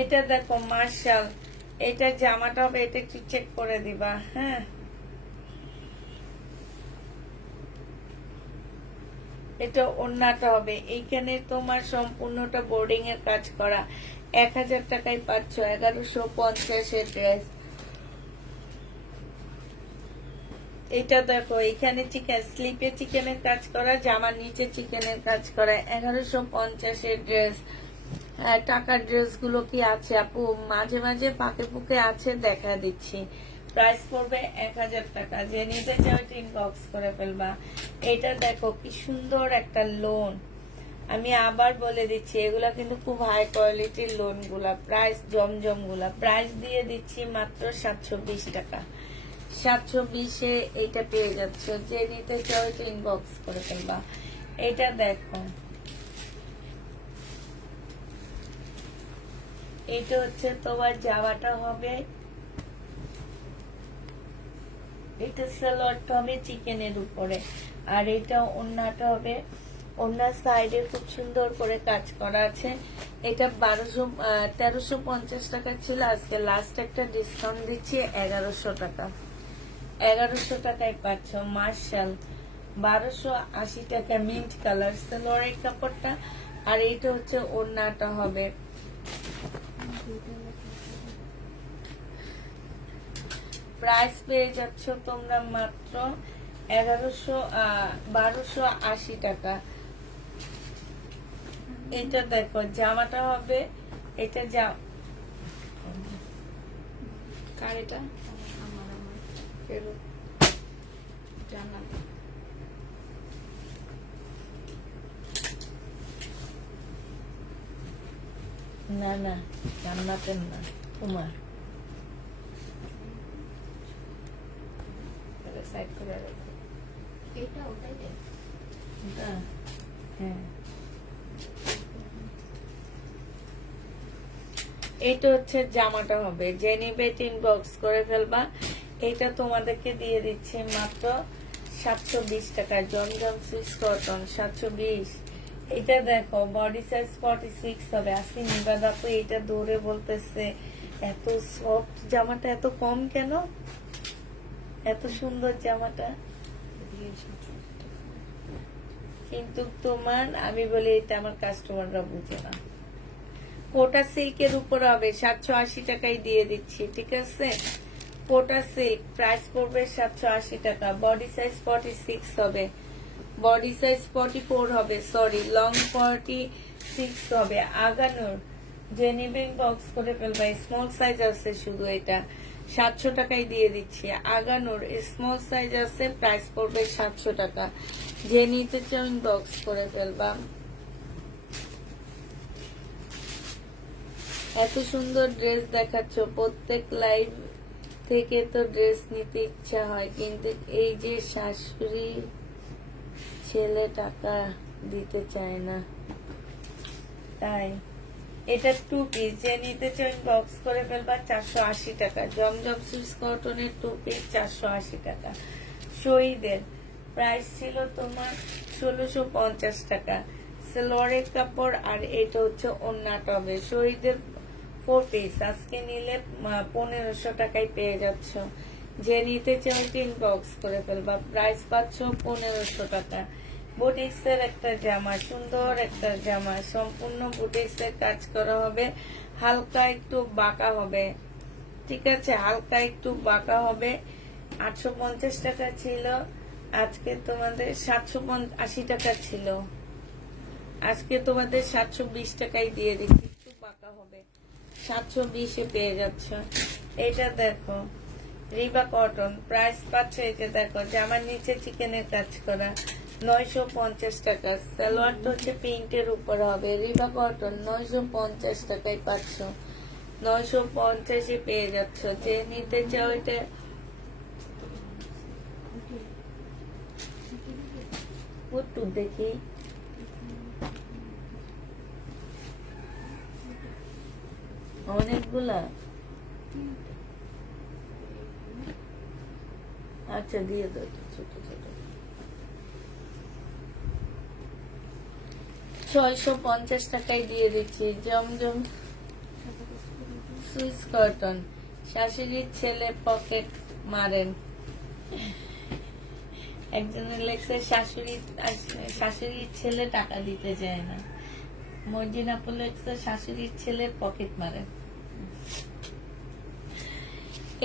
এটা দেখো মার্শাল, এটা জামাটা হবে, এটা একটু চেক করে দিবা। হ্যাঁ, এটা ওড়নাটা হবে, এইখানে তোমার সম্পূর্ণটা বোর্ডিং এর কাজ করা। 1000 টাকায় পাচ্ছ 1150 এর ড্রেস। এটা দেখো, এখানে চিকেন স্লিপে চিকেনের কাজ করা, জামার নিচে চিকেনের কাজ করা, 1150 এর ড্রেস। টাকার ড্রেস গুলো কি আছে আপু? মাঝে মাঝে ফাঁকে ফুকে আছে, দেখা দিচ্ছি। প্রাইস পড়বে 1000 টাকা। যে নিতে চাও ইনবক্স করে ফেলবা। এটা দেখো কি সুন্দর একটা লোন, আমি আবার বলে দিচ্ছি, এগুলা কিন্তু খুব হাই কোয়ালিটির লোন গুলা। প্রাইস জমজম গুলা, প্রাইস দিয়ে দিচ্ছি মাত্র 720 টাকা। 720-এ এইটা পেয়ে যাচ্ছ। যে নিতে চাও ইনবক্স করে ফেলবা। এটা দেখো, এটা হচ্ছে তোমার জামাটা হবে, এটা সালোয়ারটা হবে চিকেনের উপরে, আর এটা ওড়নাটা হবে। ওড়নার সাইডে খুব সুন্দর করে কাজ করা আছে। এটা 1350 টাকা ছিল, আজকে লাস্ট একটা ডিসকাউন্ট দিচ্ছি 1100 টাকা। 1100 টাকায় পাচ্ছ মার্শাল। 1280 টাকা মিন্ট কালার সালোয়ারের কাপড়টা, আর এইটা হচ্ছে ওড়নাটা হবে। প্রাইস পেয়ে যাচ্ছ তোমরা মাত্র 1280 টাকা। এটা দেখো জামাটা হবে, এটা কার এটা? আমার ফেরত জান্নাত। না না, জান্নাতের না, তোমার। সাইড করে রাখো। এটা ওটাই দেখ। এটা, হ্যাঁ, এইটা হচ্ছে জামাটা হবে। যে নিবে ইনবক্স করে ফেলবা। এটা তোমাদেরকে দিয়ে দিচ্ছে মাত্র 720 টাকা। জমজম সুইস কটন 720। এটা দেখো বডি সাইজ 46 হবে। আজকে নিবাদ আপু এটা দৌড়ে বলতেছে এত সফট জামাটা এত কম কেন? এত সুন্দর জামাটা, কিন্তু তোমার আমি বলি এটা আমার কাস্টমাররা বুঝে না। কোটা সিল্কের উপর হবে, 780 টাকায় দিয়ে দিচ্ছি, ঠিক আছে? কোটা সিল্ক প্রাইস পড়বে 780 টাকা। বডি সাইজ 46 হবে, বডি সাইজ 44 হবে, সরি লং 46 হবে। আগানোর যে নিবেন বক্স করে ফেলবা, স্মল সাইজ আছে শুধু, এটা 700 টাকায় দিয়ে দিচ্ছি। আগানোর স্মল সাইজ আছে, প্রাইস পড়বে 700 টাকা। যে নিতে চাও বক্স করে ফেলবা। এত সুন্দর ড্রেস দেখাচ্ছ, প্রত্যেক লাইভ থেকে তো ড্রেস নিতে ইচ্ছা হয়, কিন্তু এই যে শাশুড়ি ছেলে টাকা দিতে চায় না, তাই। এটা 2 পিস, যে নিতে চান বক্স করে ফেলবা, 480 টাকা। জমজম সুইস কটনের 2 পিস 480 টাকা। শহীদের প্রাইস ছিল তোমার 1650 টাকা সালোয়ারের কাপড়, আর এটা হচ্ছে ওড়নাটা হবে। শহীদের 4 পিস আজকে নিলে 1500 টাকায় পেয়ে যাচ্ছ। যে নিতে চাও ইনবক্স করে ফেলবা। প্রাইস পাচ্ছ 1500 টাকা। বুটিক্সের একটা জামা, সুন্দর একটা জামা, সম্পূর্ণ বুটিক্সের কাজ করা হবে, হালকা একটু বাঁকা হবে, ঠিক আছে, হালকা একটু বাঁকা হবে। 850 টাকা ছিল, আজকে তোমাদের 780 টাকা ছিল, আজকে তোমাদের 720 টাকায় দিয়ে দিচ্ছি। একটু বাঁকা হবে, 720-এ পেয়ে যাচ্ছ। এটা দেখো রিবা কটন, প্রাইস পাচ্ছ এই যে দেখো জামার নিচে চিকেনের কাজ করা, 950 টাকা। সালোয়ারটা হচ্ছে প্রিন্টের উপর হবে, রিবা কটন 950 টাকায় পাচ্ছ, 950-এ পেয়ে যাচ্ছ। যে নিতে চাও এটা একটু দেখি, অনেকগুলা, আচ্ছা দিয়ে দাও ছোট ছোট। 650 টাকায় দিয়ে দিচ্ছি। জমজম সুইস কটন, শাশুড়ির ছেলে পকেট মারেন। একজনের লেখছে শাশুড়ির ছেলে টাকা দিতে চায় না। মর্জিনা আপু লেখছে শাশুড়ির ছেলে পকেট মারেন।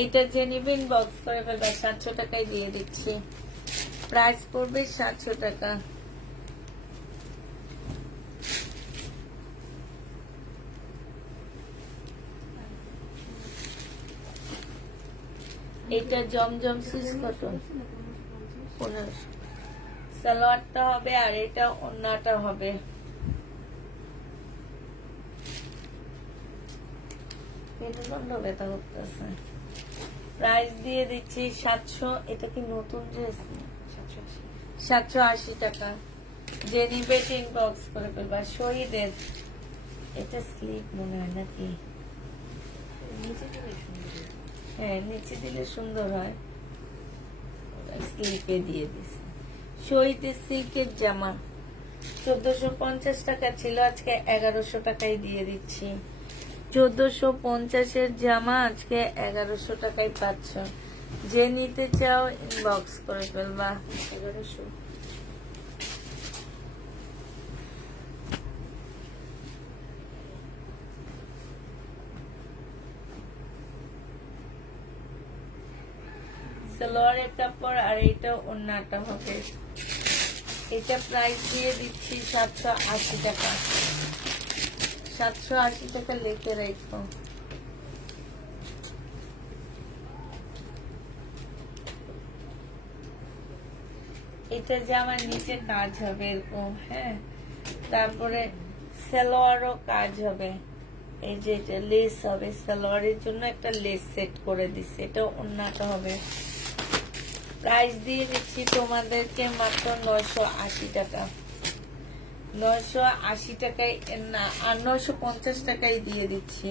এটা যে নিবেন বক্স করে ফেলবে, 700 টাকায় দিয়ে দিচ্ছি। প্রাইস পড়বে 700 টাকা। এটা জমজম সুইস কটন, 1500। সালোয়ারটা হবে আর এটা ওন্নাটা হবে। মেরুদণ্ড ব্যথা করতেছে। প্রাইস দিয়ে দিচ্ছি 700। এটা কি নতুন ড্রেস? 780 টাকা। যে নিবে ইনবক্স করে ফেলবা। শহীদের এটা স্লিপ মনে হয় নাকি? হ্যাঁ নিচে দিলে সুন্দর হয়, স্লিপে দিয়ে দিছে। শহীদের সিল্কের জামা 1450 টাকা ছিল, আজকে 1100 টাকায় দিয়ে দিচ্ছি। 1450-এর জামা আজকে 1100 টাকায় পাচ্ছ। যে নিতে চাও ইনবক্স করে ফেলবা। 1100। সালোয়ারের কাপড় আর এটা ওন্নাটা হবে। এটা প্রাইস দিয়ে দিচ্ছি 780 টাকা। 780 টাকা লিখে রাখো। এটা জামার নিচে কাজ হবে এরকম, হ্যাঁ, তারপরে সালোয়ারও কাজ হবে। এই যে এটা লেস হবে, সালোয়ারের জন্য একটা লেস সেট করে দিচ্ছে। এটা ওন্নাটা হবে। প্রাইস দিয়ে দিচ্ছি তোমাদেরকে মাত্র 980 টাকা। 980 টাকায় না, আর 950 টাকায় দিয়ে দিচ্ছি।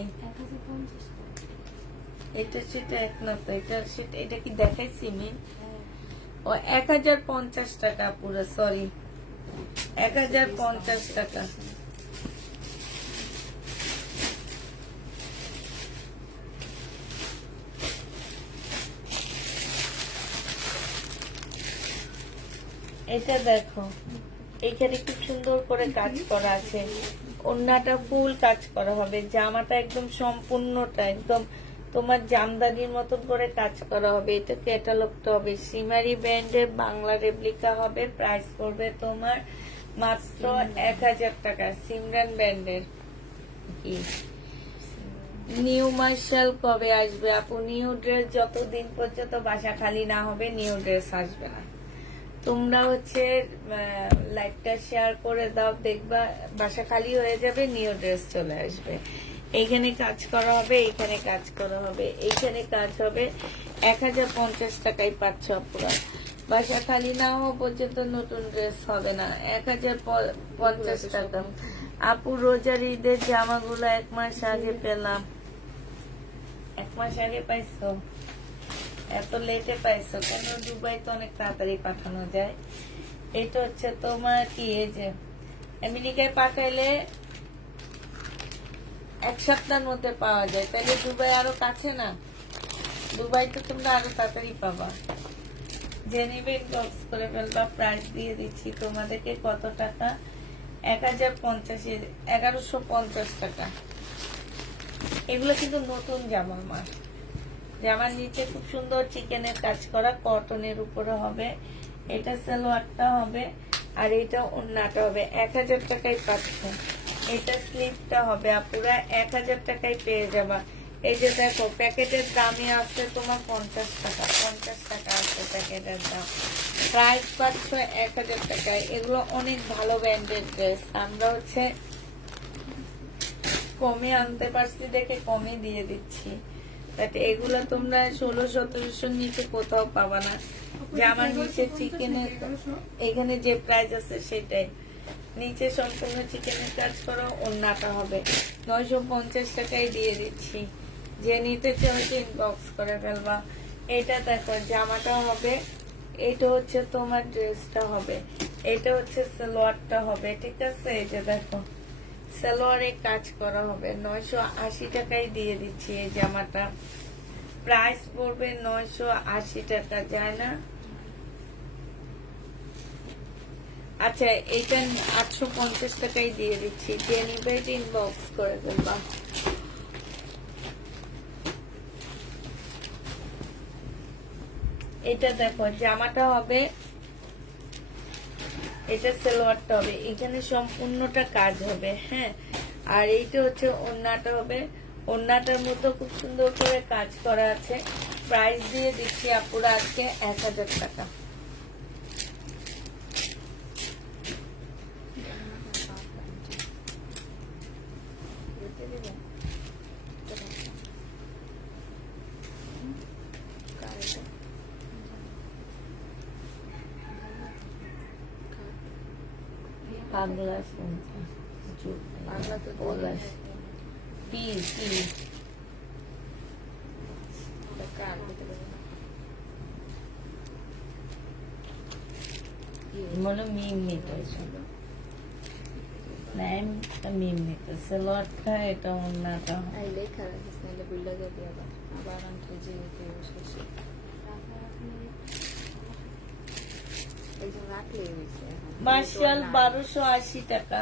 এটা সেটা এক না তো, এটা সেটা, এটা কি দেখাইছি আমি? ও 1050 টাকা পুরো, সরি 1050 টাকা। এটা দেখো এখানে খুব সুন্দর করে কাজ করা আছে, ওন্নাটা ফুল কাজ করা হবে, জামাটা একদম সম্পূর্ণটা একদম তোমার জামদানির মতন করে কাজ করা হবে। এটা ক্যাটালগটা হবে সিমারি ব্র্যান্ডের, বাংলা রেপ্লিকা হবে। প্রাইস পড়বে তোমার মাত্র 1000 টাকা। সিমরান ব্র্যান্ডের। কি নিউ মার্শাল কবে আসবে আপু? নিউ ড্রেস যতদিন পর্যন্ত বাসা খালি না হবে নিউ ড্রেস আসবে না। তোমরা হচ্ছে লাইকটা শেয়ার করে দাও, দেখবা বাসা খালি হয়ে যাবে, নিউ ড্রেস চলে আসবে। এইখানে কাজ করা হবে, এইখানে কাজ করা হবে, এইখানে কাজ হবে। 1050 টাকায় পাচ্ছ আপুরা। বাসা খালি না হওয়া পর্যন্ত নতুন ড্রেস হবে না। 1050 টাকা। আপু রোজার ঈদের জামাগুলো 1 মাস আগে পেলাম। 1 মাস আগে পাইছো? এত লেটে পাইছো কেন? দুবাই তো অনেক তাড়াতাড়ি পাঠানো যায়। এটা হচ্ছে তোমার কি, এই যে আমেরিকায় পাঠাইলে 1 সপ্তাহের মধ্যে পাওয়া যায়, তাহলে দুবাই আরো কাছে না? দুবাইতে তোমরা আরো তাড়াতাড়ি পাবা। যে নিবে ইনবক্স করে ফেলবা। প্রাইস দিয়ে দিচ্ছি তোমাদেরকে কত টাকা, 1150 টাকা। এগুলো কিন্তু নতুন জামা মাল। জামার নিচে খুব সুন্দর চিকেনের কাজ করা, কটনের উপরে হবে। এটা সালোয়ারটা হবে, আর এটা ওড়নাটা হবে। 1000 টাকায় পাচ্ছ। এটা স্লিপটা হবে আপুরা, 1000 টাকায় পেয়ে যাবা। এই যে দেখো প্যাকেটের দামই আছে তোমার 50 টাকা, 50 টাকা আছে প্যাকেটের দাম। প্রাইস পাচ্ছ 1000 টাকায়। এগুলো অনেক ভালো ব্র্যান্ডের ড্রেস। আমরা হচ্ছে কমে আনতে পারছি দেখে কমে দিয়ে দিচ্ছি। বাট এগুলো তোমরা 1600-1700 নিচে কোথাও পাবা না। জামার নিচে চিকেনের এখানে যে প্রাইস আছে সেটাই। নিচে সম্পূর্ণ চিকেনের কাজ করো, ওড়নাটা হবে 950 টাকায় দিয়ে দিচ্ছি। যে নিতে চাও ইনবক্স করে ফেলবা। এটা দেখো জামাটা হবে, এটা হচ্ছে তোমার ড্রেসটা হবে, এটা হচ্ছে সালোয়ারটা হবে। ঠিক আছে, এই যে দেখো সালোয়ারে কাজ করা হবে। 980 টাকায় দিয়ে দিচ্ছি এই জামাটা। প্রাইস পড়বে 980 টাকা, যায় না? আচ্ছা, এইটা 850 টাকায় দিয়ে দিচ্ছি। যে নিবে ইনবক্স করে ফেলবা। এটা দেখো জামাটা হবে, এটা সালোয়ারটা হবে, এখানে সম্পূর্ণটা কাজ হবে। হ্যাঁ, আর এইটা হচ্ছে ওড়নাটা হবে। ওড়নাটার মধ্যে খুব সুন্দর করে কাজ করা আছে। প্রাইস দিয়ে দিচ্ছি আপুরা আজকে 1000 টাকা। পাগলা শুনছে পাগলা তো পলাশ পি পি কার ভিতরে মনে মিম নিতে মিম নিতে সালোয়ারটা, এটা ওড়নাটা। এই লেখা রাখিস নাহলে ভুলে যাবি আবার। আবার আনতে যেতে বসে একজন রাখলেই হয়েছে। মার্শাল 1280 টাকা।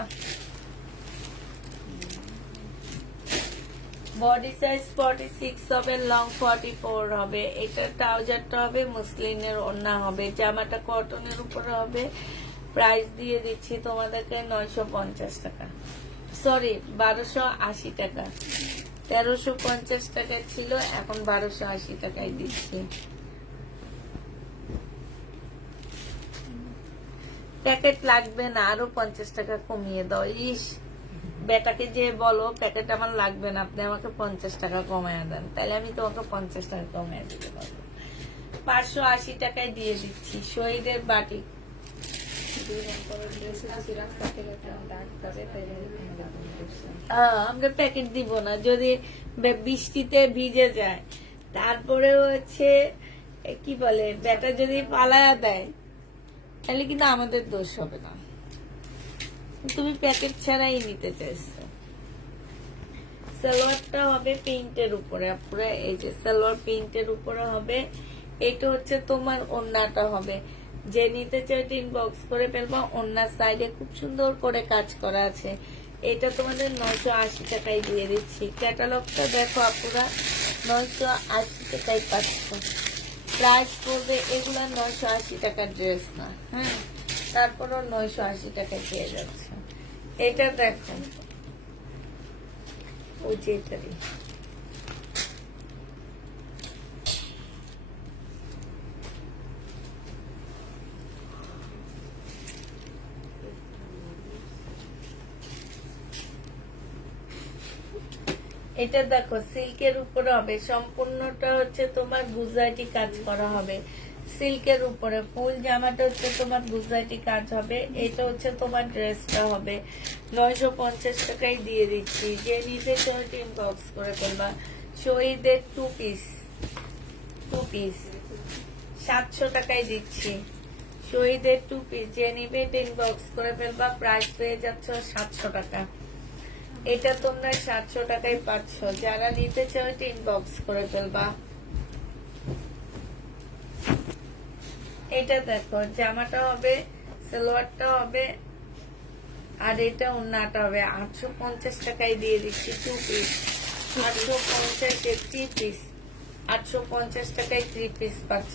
বডি সাইজ 46 হবে, লং 44 হবে। এটা ট্রাউজারটা হবে, মুসলিনের ওড়না হবে। জামাটা কটনের উপরে হবে। প্রাইস দিয়ে দিচ্ছি তোমাদেরকে 950 টাকা, সরি 1280 টাকা। 1350 টাকা ছিল, এখন 1280 টাকায় দিচ্ছি। প্যাকেট লাগবে না, আরো 50 টাকা কমিয়ে দাও। ইস, বেটাকে যে বলো প্যাকেট আমার লাগবে না, আপনি আমাকে 50 টাকা কমায় দেন, তাহলে আমি তোমাকে 50 টাকা কমায় দিতে পারবো। 580 টাকায় দিয়ে দিচ্ছি। শহীদের বাটি, 2 নম্বরের ড্রেসে যদি রাস্তা থেকে দাগ করে তাহলে আমরা প্যাকেট দিব না। যদি বৃষ্টিতে ভিজে যায়, তারপরে হচ্ছে কি বলে বেটা যদি পালায়া দেয়, তাহলে কিন্তু আমাদের দোষ হবে না। তুমি প্যাকেট ছাড়াই নিতে চাইছো। সালোয়ারটা হবে প্রিন্টের উপরে, পুরো এই যে সালোয়ার প্রিন্টের উপরে হবে। এটা হচ্ছে তোমার ওড়নাটা হবে। যে নিতে চাই ইনবক্স করে ফেলবা। ওড়নার সাইডে খুব সুন্দর করে কাজ করা আছে। এটা তোমাদের 980 টাকায় দিয়ে দিচ্ছি। ক্যাটালগটা দেখো আপুরা, 980 টাকায় পাচ্ছ। প্রাইস পড়বে এগুলা 980 টাকার ড্রেস না। হ্যাঁ, তারপরও 980 টাকায় পেয়ে যাচ্ছে। এটা দেখো, ওই যে এটারই এটা দেখো সিল্কের উপরে হবে। সম্পূর্ণটা হচ্ছে তোমার গুজরাটি কাজ করা হবে। সিল্কের উপরে ফুল জামাটা হচ্ছে তোমার গুজরাটি কাজ হবে। এটা হচ্ছে তোমার ড্রেসটা হবে। 950 টাকায় দিয়ে দিচ্ছি। যে নিতে চাইতে ইনবক্স করে ফেলবা। শহীদের টু পিস 700 টাকায় দিচ্ছি। শহীদের টু পিস যে নিবে ইনবক্স করে ফেলবা। প্রাইস পেয়ে যাচ্ছ 700 টাকা। এটা তোমরা 700 টাকায় পাচ্ছ। যারা নিতে চাও ইনবক্স করে ফেলবা। এটা দেখো, জামাটা হবে, সালোয়ারটা হবে, আর এটা ওন্নাটা হবে। 850 টাকায় দিয়ে দিচ্ছি 2 পিস। 850 এর 3 পিস, 850 টাকায় 3 পিস পাচ্ছ।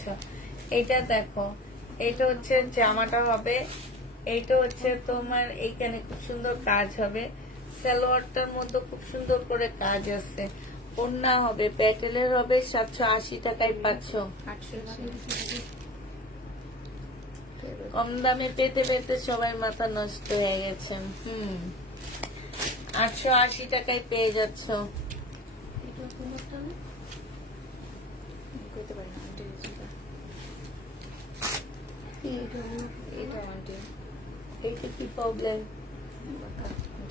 এটা দেখো, এটা হচ্ছে জামাটা হবে, এইটা হচ্ছে তোমার এইখানে খুব সুন্দর কাজ হবে, সালোয়ারটার মধ্যে খুব সুন্দর করে কাজ আছে, ওন্না হবে, প্যাটেলের হবে, 780 টাকায় পাচ্ছ। 880 কম দামে পেতে পেতে সবাই মাথা নষ্ট হয়ে গেছে। 880 টাকায় পেয়ে যাচ্ছ। এটা কোনটা না? করতে পারি না আন্টি যেটা এটা এটা আন্টি এইটা কি প্রবলেম?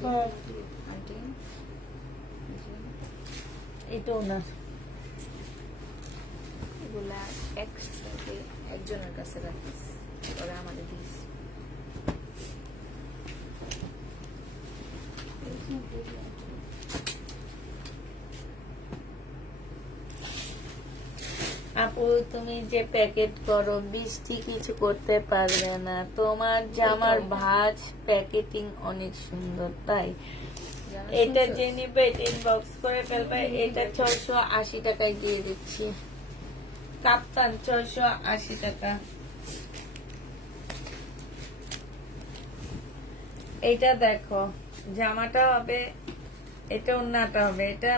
হ্যাঁ আন্টি এটাও না। এগুলা এক্সট্রা একজনের কাছে রাখিস, ওরা আমাদের দিস। আপু তুমি যে প্যাকেট করো, বৃষ্টি কিছু করতে পারবে না, তোমার জামার ভাঁজ প্যাকেটিং অনেক সুন্দর, তাই এটা যে নিবে ইনবক্স করে ফেলবে। এটা 680 টাকায় দিয়ে দিচ্ছি, কাপ্তান 680 টাকা। এটা দেখো, জামাটা হবে, এটা ওন্নাটা হবে, এটা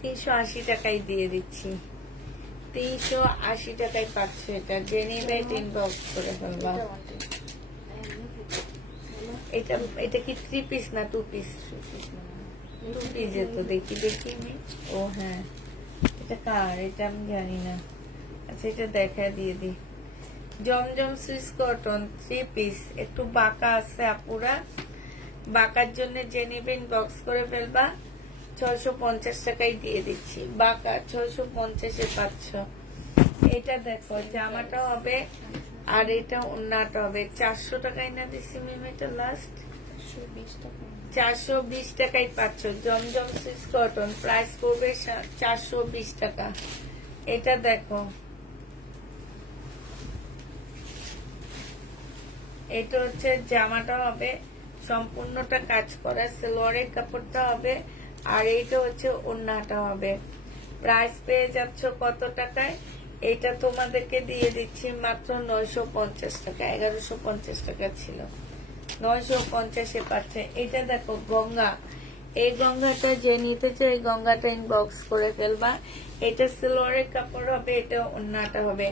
380 টাকায় দিয়ে দিচ্ছি, 380 টাকায় পাচ্ছ। এটা জেনিভে ইনবক্স করে ফেলবা। এটা আন্টি এটা এটা কি 3 পিস না 2 পিস? 2 পিস তো দেখি আমি। ও হ্যাঁ, এটা কার? এটা আমি জানি না। আচ্ছা, এটা দেখা দিয়ে দি। জমজম সুইস কটন 3 পিস, একটু বাঁকা আছে আপুরা, বাঁকার জন্য জেনিভে ইনবক্স করে ফেলবা। 650 টাকায় দিয়ে দিচ্ছি, বাঁকা 650 এ পাচ্ছ। এটা দেখো, জামাটা হবে, আর এটা ওন্নাটা হবে। 400 টাকায় না দিচ্ছি মিম, এটা লাস্ট 120 টাকা 420 টাকায় পাচ্ছ। জমজম সুইস কটন, প্রাইস পড়বে 420 টাকা। এটা দেখো, এটা হচ্ছে জামাটা হবে, সম্পূর্ণটা কাজ করা, সালোয়ারের কাপড়টা হবে, আর এইটা হচ্ছে ওন্নাটা হবে। প্রাইস পেয়ে যাচ্ছ কত টাকায়? এটা তোমাদেরকে দিয়ে দিচ্ছি মাত্র 950 টাকা। 1150 টাকা ছিল, 950 এ পাচ্ছে। এটা দেখো গঙ্গা, এই গঙ্গাটা যে নিতে চাই, গঙ্গাটা ইনবক্স করে ফেলবা। এটা সালোয়ারের কাপড় হবে, এটা ওন্নাটা হবে।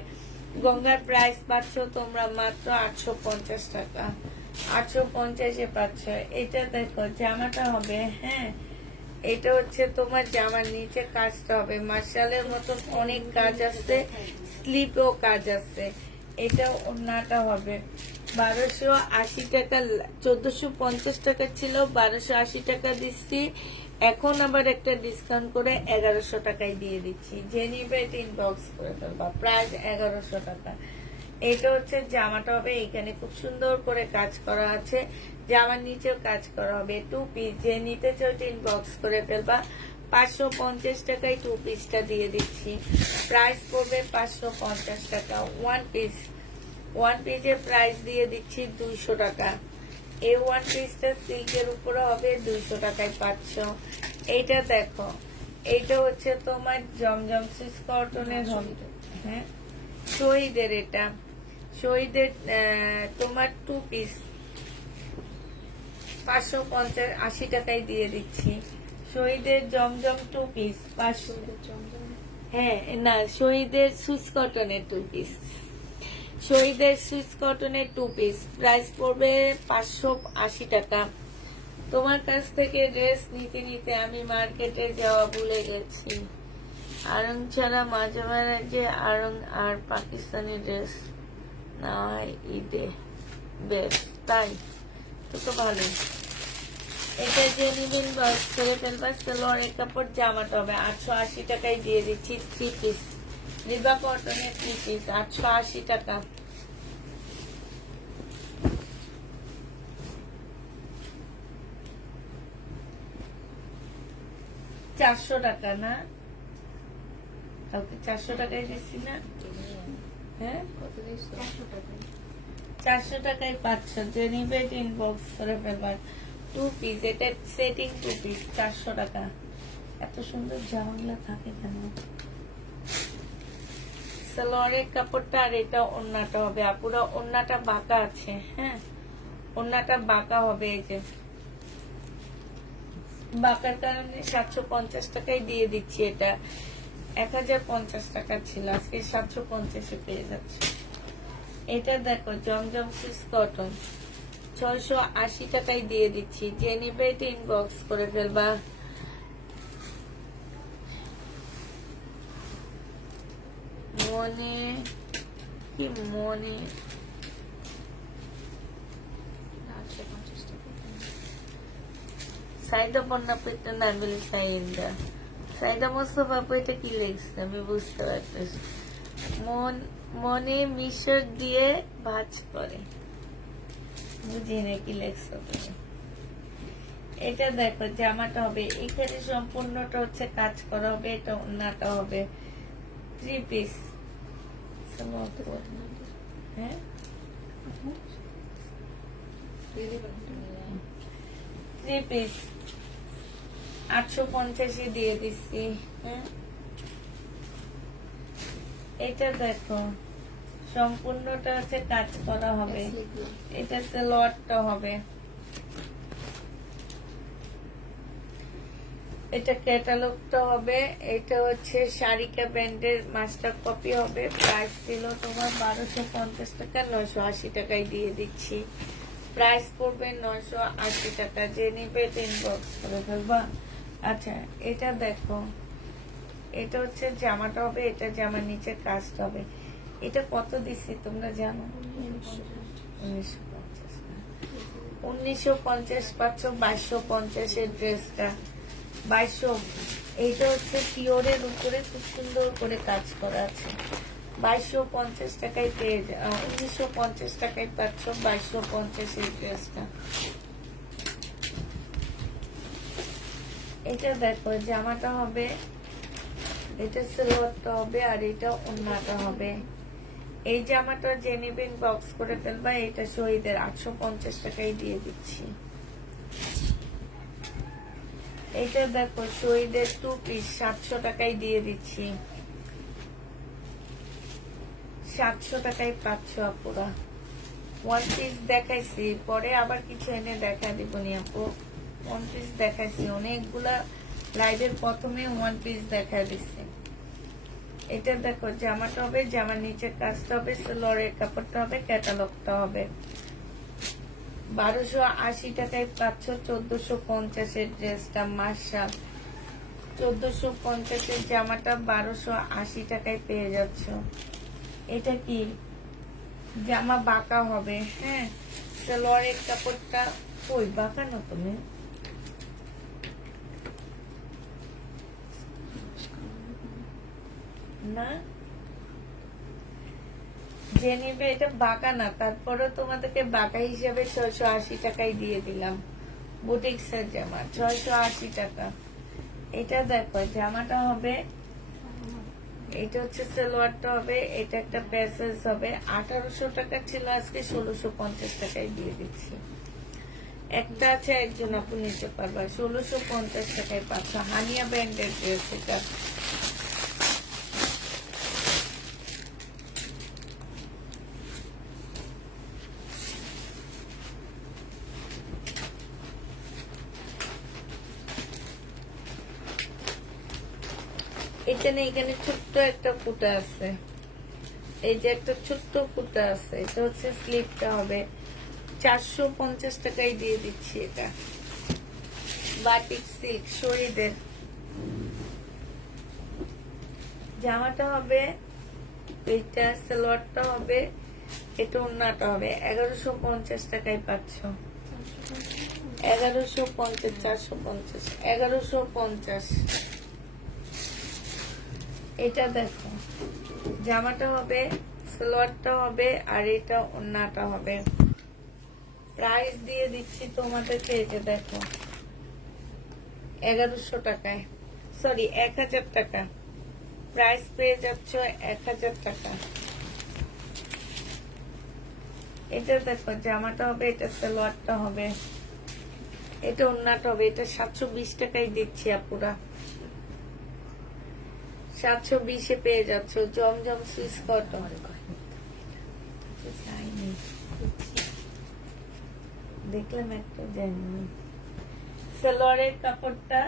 গঙ্গার প্রাইস পাচ্ছ তোমরা মাত্র 850 টাকা, 850 এ পাচ্ছ। এটা দেখো, জামাটা হবে, হ্যাঁ, এটা হচ্ছে তোমার জামার নিচে কাজটা হবে, মার্শালের মতন অনেক কাজ আছে, স্লিপেও কাজ আছে। এটা ওন্নাটা হবে 1280 টাকা, 1450 টাকা ছিল, 1280 টাকা দিচ্ছি। এখন আবার একটা ডিসকাউন্ট করে 1100 টাকায় দিয়ে দিচ্ছি। যে নিবে এটা ইনবক্স করে ফেলবা, প্রাইস 1100 টাকা। এটা হচ্ছে জামাটা হবে, এখানে খুব সুন্দর করে কাজ করা আছে, জামার নিচেও কাজ করা হবে। 2 পিস, যে নিতে চাও ইনবক্স করে ফেলবা। 550 টাকায় 2 পিসটা দিয়ে দিচ্ছি, প্রাইস পড়বে 550 টাকা। 1 পিস, 1 পিসের প্রাইস দিয়ে দিচ্ছি 200 টাকা। এই 1 পিসটা সিল্কের উপরে হবে, 200 টাকায় পাচ্ছ। এইটা দেখো, এইটা হচ্ছে তোমার জমজম সুইস কটনের হবে, হ্যাঁ, শহীদের। এটা শহীদের তোমার 2 পিস 550 টাকায় দিয়ে দিচ্ছি। শহীদের জমজম 2 পিস 500। হ্যাঁ না, শহীদের সুইস কটনের 2 পিস, শহীদের সুইস কটনের 2 পিস প্রাইস পড়বে 580 টাকা। তোমার কাছ থেকে ড্রেস নিতে নিতে আমি মার্কেটে যাওয়া ভুলে গেছি। আরং ছাড়া মাঝে মাঝে আরং আর পাকিস্তানি ড্রেস না হয় ঈদে বেশ, তাই তো ভালোই। এটা যে নিবেন বক্স করে ফেলবা। সালোয়ারের কাপড়, জামাটা হবে 880 টাকায় দিয়ে দিচ্ছি 3 পিস, রিবা কটনের 3 পিস 880 টাকা। $400 না, কাউকে 400 টাকায় দিচ্ছি না? হ্যাঁ, কত দিয়েছো? 400 টাকায়। 400 টাকায় পাচ্ছ। যে নিবে ইনবক্স করে ফেলবার। 2 পিস, এটা সেটিং 2 পিস, 400 টাকা। এত সুন্দর জামাগুলো থাকে কেন? সালোয়ারের কাপড়টা আর এটা ওড়নাটা হবে। আপুরা ওড়নাটা বাঁকা আছে, হ্যাঁ, ওড়নাটা বাঁকা হবে। এই যে বাঁকার কারণে 750 টাকায় দিয়ে দিচ্ছি। এটা 1050 টাকা ছিল, আজকে 750-এ পেয়ে যাচ্ছে। এটা দেখো জমজম সিল্ক কটন, 680 টাকায় দিয়ে দিচ্ছি। যে নিবে এটা ইনবক্স করে ফেলবা। মনে কি মনে 850 টাকা। সাইদা পন্না পেটে না বলে সাইদা সাইদা মোস্তফা আপু, এটা কি লিখছে আমি বুঝতে পারতেছি। মনে মিশর দিয়ে ভাজ করে, বুঝি না কি লিখছো তুমি। এটা দেখো জামাটা হবে, এখানে সম্পূর্ণটা হচ্ছে কাজ করা হবে। এটা ওড়নাটা হবে 3 পিস। হ্যাঁ, দিয়ে দিবেন তুমি? 3 পিস 850-এ দিয়ে দিচ্ছি। হ্যাঁ, এটা দেখো সম্পূর্ণটা হচ্ছে কাজ করা হবে। এটা সালোয়ারটা হবে। এটা ক্যাটালগটা হবে। এটা হচ্ছে শারিকা ব্র্যান্ডের মাস্টার কপি হবে। প্রাইস ছিল তোমার 1250 টাকা, 980 টাকায় দিয়ে দিচ্ছি। প্রাইস পড়বে 980 টাকা। যে নিবে ইনবক্স করে ফেলবা। আচ্ছা, এটা দেখো, এটা হচ্ছে জামাটা হবে। এটা জামার নিচে কাজটা হবে। এটা কত দিচ্ছি তোমরা জানো? 1950। 1950 পাচ্ছ 2250 এর ড্রেসটা। 2200। এইটা হচ্ছে পিওরের উপরে খুব সুন্দর করে কাজ করা আছে। 2250 টাকায় পেয়ে 1950 টাকায় পাচ্ছ 2250 এর ড্রেসটা। এটা দেখো জামাটা হবে, এটা সালোয়ারটা হবে, আর এটা ওড়নাটা হবে। এই জামাটা যে নিবেন বক্স করে ফেলবা। এটা শহীদের 850 টাকায় দিয়ে দিচ্ছি। এটা দেখো শহীদের 2 পিস 700 টাকায় দিয়ে দিচ্ছি। 700 টাকায় পাচ্ছ আপুরা। 1 পিস দেখাইছি, পরে আবার কিছু এনে দেখা দিব নি আপু। 1 পিস দেখাইছি অনেকগুলা লাইভের প্রথমে 1 পিস দেখা দিচ্ছি। এটা দেখো জামাটা হবে, জামার নিচে কাজটা হবে, সালোয়ারের কাপড়টা হবে, ক্যাটালগটা হবে। 1280 টাকায় পাচ্ছ 1450 এর ড্রেসটা। মার্শাল 1450 এর জামাটা 1280 টাকায় পেয়ে যাচ্ছ। এটা কি জামা বাঁকা হবে, হ্যাঁ, সালোয়ারের কাপড়টা কই বাঁকানো তুমি? না, যে নিবে এটা বাঁকা না, তারপরেও তোমাদেরকে বাঁকা হিসেবে 680 টাকায় দিয়ে দিলাম। বুটিক্সের জামা 680 টাকা। এটা দেখো জামাটা হবে, এটা হচ্ছে সালোয়ারটা হবে, এটা একটা প্যাসেজ হবে। 1800 টাকা ছিল, আজকে 1650 টাকায় দিয়ে দিচ্ছি। একটা আছে, একজন আপু নিতে পারবা। 1650 টাকায় পাচ্ছ। হানিয়া ব্র্যান্ডের ড্রেস এটা। এখানে ছোট্ট একটা ফুটা আছে। এই যে একটা ছোট্ট ফুটা আছে, এটা হচ্ছে স্লিপটা হবে। 450 টাকায় দিয়ে দিচ্ছি। এটা বাটিক সিল্ক শরীদের জামাটা হবে, এইটা সালোয়ারটা হবে, এটা ওড়নাটা হবে। 1150 টাকায় পাচ্ছ। 1150, 450, 1150। এটা দেখো জামাটা হবে, সালোয়ারটা হবে, আর এটা ওড়নাটা হবে। প্রাইস দিয়ে দিচ্ছি তোমাদেরকে, এই যে দেখো 1100 টাকায়, সরি 1000 টাকা। প্রাইস পেয়ে যাচ্ছ 1000 টাকা। এটা দেখো জামাটা হবে, এটা সালোয়ারটা হবে, এটা ওন্নাটা হবে। এটা 720 টাকায় দিচ্ছি আপুরা, 720-এ পেয়ে যাচ্ছ। জমজম সুইস কটন, দেখলাম একটা জানি। সালোয়ারের কাপড়টা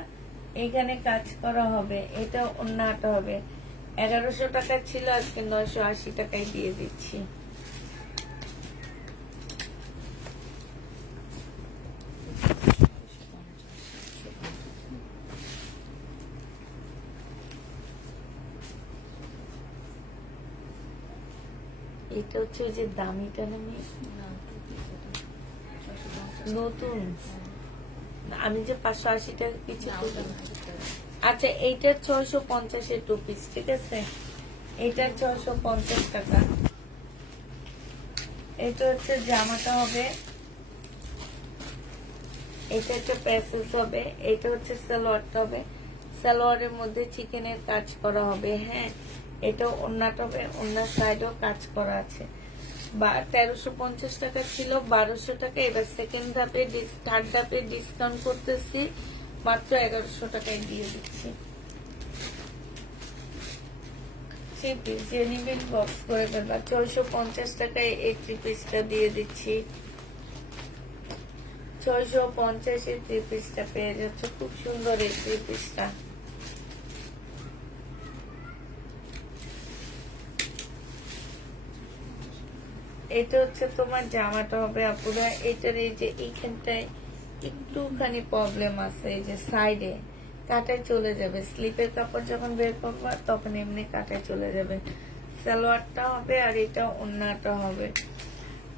এখানে কাজ করা হবে, এটা ওন্নাটা হবে। 1100 টাকা ছিল, আজকে 980 টাকায় দিয়ে দিচ্ছি। এটা হচ্ছে ওই যে দামিটা নামে নতুন, আমি যে 580 টাকা কিছু। আচ্ছা এইটা 650-এর 2 পিস, ঠিক আছে? এটা 650 টাকা। এটা হচ্ছে জামাটা হবে, এটা একটা প্যাসেজ হবে, এটা হচ্ছে সালোয়ারটা হবে। সালোয়ারের মধ্যে চিকেনের কাজ করা হবে। হ্যাঁ, এটা ওন্নাটা হবে, ওন্নার সাইডেও কাজ করা আছে। 1350 টাকা ছিল, 1200 টাকা। এবার সেকেন্ড ধাপে থার্ড ধাপে ডিসকাউন্ট করতেছি, মাত্র 1100 টাকায় দিয়ে দিচ্ছি। জেনিবিল বক্স করে ফেলবা, 650 টাকায় এই 3 পিসটা দিয়ে দিচ্ছি। 650-এর 3 পিসটা পেয়ে যাচ্ছে, খুব সুন্দর এই 3 পিসটা। এটা হচ্ছে তোমার জামাটা হবে আপুরা। এটার এই যে এইখানটায় একটুখানি প্রবলেম আছে, এই যে সাইডে কাটায় চলে যাবে। স্লিপের কাপড় যখন বের করবা তখন এমনি কাটায় চলে যাবে। সালোয়ারটা হবে আর এটা ওন্নাটা হবে।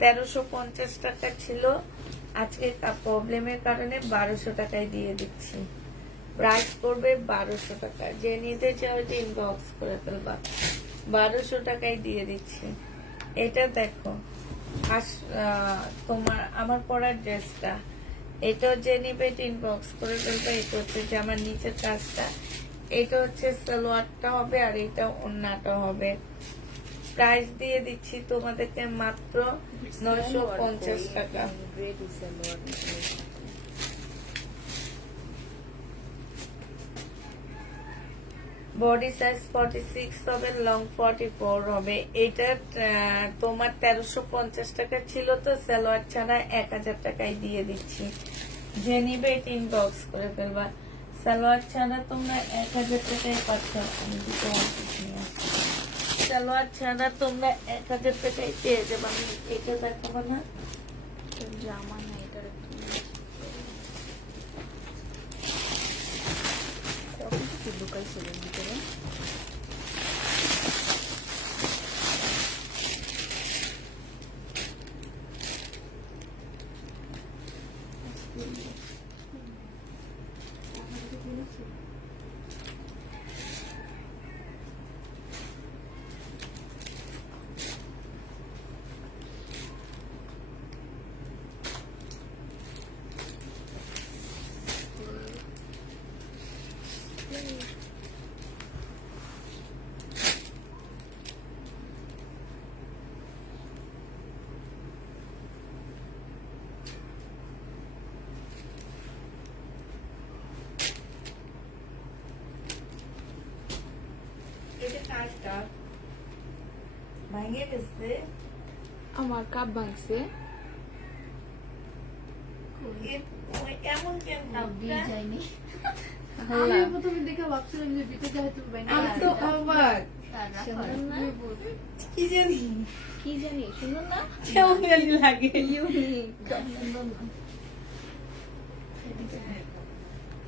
1350 টাকা ছিল, আজকে প্রবলেমের কারণে 1200 টাকায় দিয়ে দিচ্ছি। প্রাইস করবে 1200 টাকা। যে নিতে চাও ইনবক্স করে ফেলবা, 1200 টাকায় দিয়ে দিচ্ছি। এটা দেখো তোমার আমার পরার ড্রেসটা, এটা যে নিবে ইনবক্স করে ফেলবে। এটা হচ্ছে যে আমার নিচের কাজটা, এটা হচ্ছে সালোয়ারটা হবে আর এটা ওন্নাটা হবে। প্রাইস দিয়ে দিচ্ছি তোমাদেরকে মাত্র 950 টাকা। বডি সাইজ 46 হবে, লং 44 হবে। এটা তোমার 1350 টাকা ছিল, তো সালোয়ার ছাড়া 1000 টাকায় দিয়ে দিচ্ছি। যে নিবে এটা ইনবক্স করে ফেলবা। সালোয়ার ছাড়া তোমরা 1000 টাকায় পাচ্ছ। আমি দুটো সালোয়ার ছাড়া তোমরা 1000 টাকায় পেয়ে যাবে। আমি এটা দেখাবো না, জামা না, এটার একটু লুকাইছিলেন ভিতরে। ভাঙে গেছে। আমার কাপ ভাঙছে। এমন কেন যায়নি। আমি প্রথমে দেখে ভাবছিলাম যে বিতে হয়তো আমি তো অবাক, কি জানি কি জানি, সুন্দর না? কেমন জানি লাগে।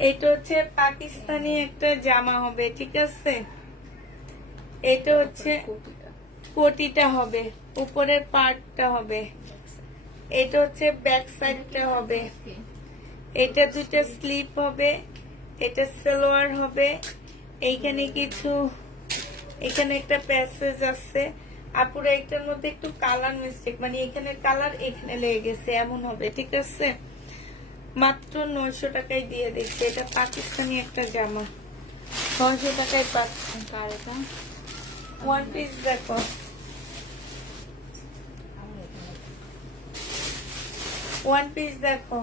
এটা হচ্ছে পাকিস্তানি একটা জামা হবে, ঠিক আছে? এটা হচ্ছে কোটিটা হবে, উপরের পার্টটা হবে। এটা হচ্ছে ব্যাক সাইডটা হবে। এটা দুটো স্লিপ হবে, এটা সালোয়ার হবে। এইখানে কিছু, এখানে একটা প্যাসেজ আছে আপুরা। এটার মধ্যে একটু কালার মিস্টেক, মানে এখানে কালার এখানে লেগে গেছে, এমন হবে, ঠিক আছে? মাত্র 900 টাকায় দিয়ে দিচ্ছি। এটা পাকিস্তানি একটা জামা, 600 টাকায় পাচ্ছ। কার এটা? ওয়ান পিস দেখো, ওয়ান পিস দেখো,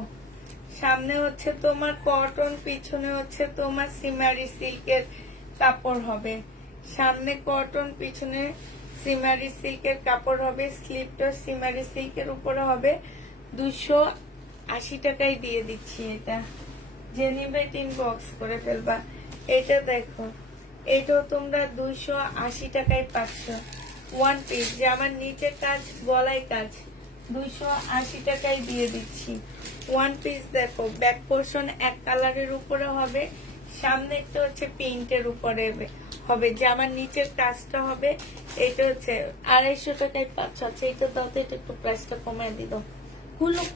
সামনে হচ্ছে তোমার কটন, পিছনে হচ্ছে তোমার সিমারি সিল্কের কাপড় হবে। সামনে কটন, পিছনে সিমারি সিল্কের কাপড় হবে। স্লিপটা সিমারি সিল্কের উপরে হবে। 280 টাকায় দিয়ে দিচ্ছি। এটা যে নিবে ইনবক্স করে ফেলবা। এটা দেখো, এটাও তোমরা 280 টাকায় পাচ্ছ। ওয়ান পিস যে আমার নিচে কাজ, গলায় কাজ, 280 টাকায় দিয়ে দিচ্ছি। ওয়ান পিস দেখো, ব্যাক পোর্শন এক কালারের উপরে হবে, সামনে একটা হচ্ছে প্রিন্টের উপরে হবে, যে আমার নিচের কাজটা হবে। এটা হচ্ছে 250 টাকায় পাচ্ছ। আচ্ছা এটা দাও তো, এটা একটু প্রাইসটা কমায় দিল।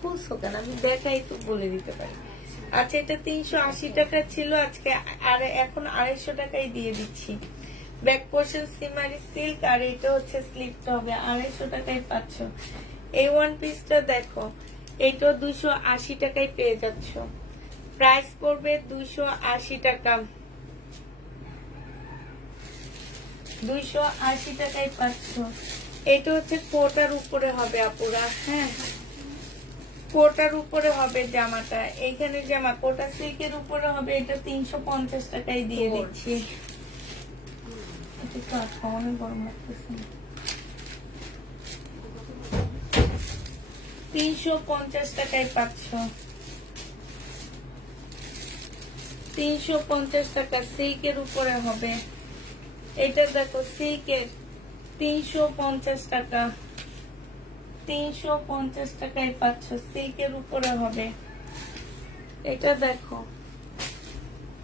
খুলছো কেন, আমি দেখাই তো বলে দিতে পারি। আচ্ছা এটা 380 টাকা ছিল আজকে, আর এখন 250 টাকায় দিয়ে দিচ্ছি। ব্যাক পোর্শন সিমারি সিল্ক, আর এটা হচ্ছে স্লিপটা হবে, 250 টাকায় পাচ্ছ। এই ওয়ান পিসটা দেখো, এটা 280 টাকায় পেয়ে যাচ্ছ। প্রাইস পড়বে 280 টাকা, 280 টাকায় পাচ্ছ। এটা হচ্ছে কোটার উপরে হবে আপুরা, হ্যাঁ কোটার উপরে হবে জামাটা। এইখানে জামা কোটা সিল্কের উপরে হবে। এটা 350 টাকায় দিয়ে দিচ্ছি। এটা তো আজকে অনেক গরম লাগতেছে। 350 টাকায় পাচ্ছ, 350 টাকা সিল্কের উপরে হবে। এটা দেখো সিল্কের 350 টাকা, 350 টাকায় পাচ্ছ, সিল্কের উপরে হবে। এটা দেখো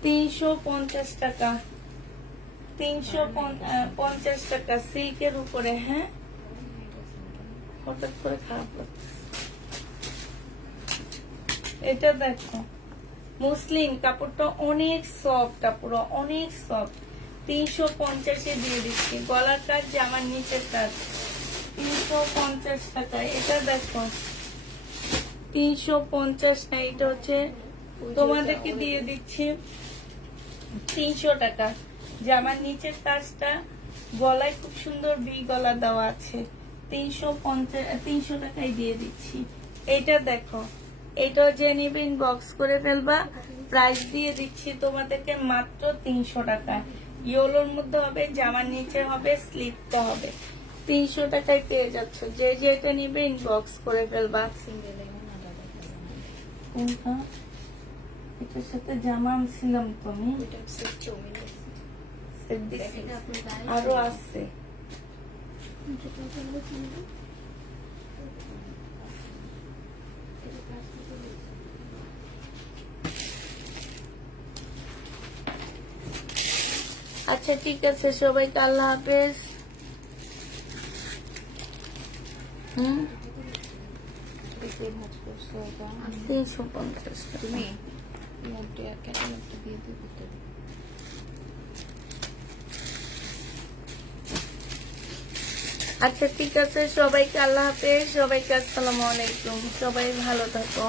350 টাকা, 350 টাকা সিল্কের উপরে। হ্যাঁ হঠাৎ করে খারাপ লাগছে। এটা দেখো মুসলিম কাপড়টা অনেক সফট, পুরো অনেক সফট। 350-এ দিয়ে দিচ্ছি। গলার কাজ, জামার নিচের কাজ, 350 টাকা। এটা দেখো 350 না, এটা হচ্ছে তোমাদেরকে দিয়ে দিচ্ছি 300 টাকা। জামার নিচের কাজটা, গলায় খুব সুন্দর ভি গলা দেওয়া আছে। 300 টাকায় দিয়ে দিচ্ছি। এটা দেখো, এটাও যে নিবে ইনবক্স করে ফেলবা। প্রাইস দিয়ে দিচ্ছি তোমাদেরকে মাত্র 300 টাকা। ইয়েলোর মধ্যে হবে, জামার নিচে হবে, স্লিপটা হবে। 300 টাকায় পেয়ে যাচ্ছ। যে যেটা নিবে ইনবক্স করে ফেলবা। কোনটা? এটার সাথে জামা আনছিলাম তো আমি, আরো আছে। আচ্ছা ঠিক আছে, সবাইকে আল্লাহ হাফেজ। 350 তুমি ক্যাটালগটা দিয়ে দিতে। আচ্ছা ঠিক আছে, সবাইকে আল্লাহ হাফেজ, সবাইকে আসসালামু আলাইকুম, সবাই ভালো থাকো।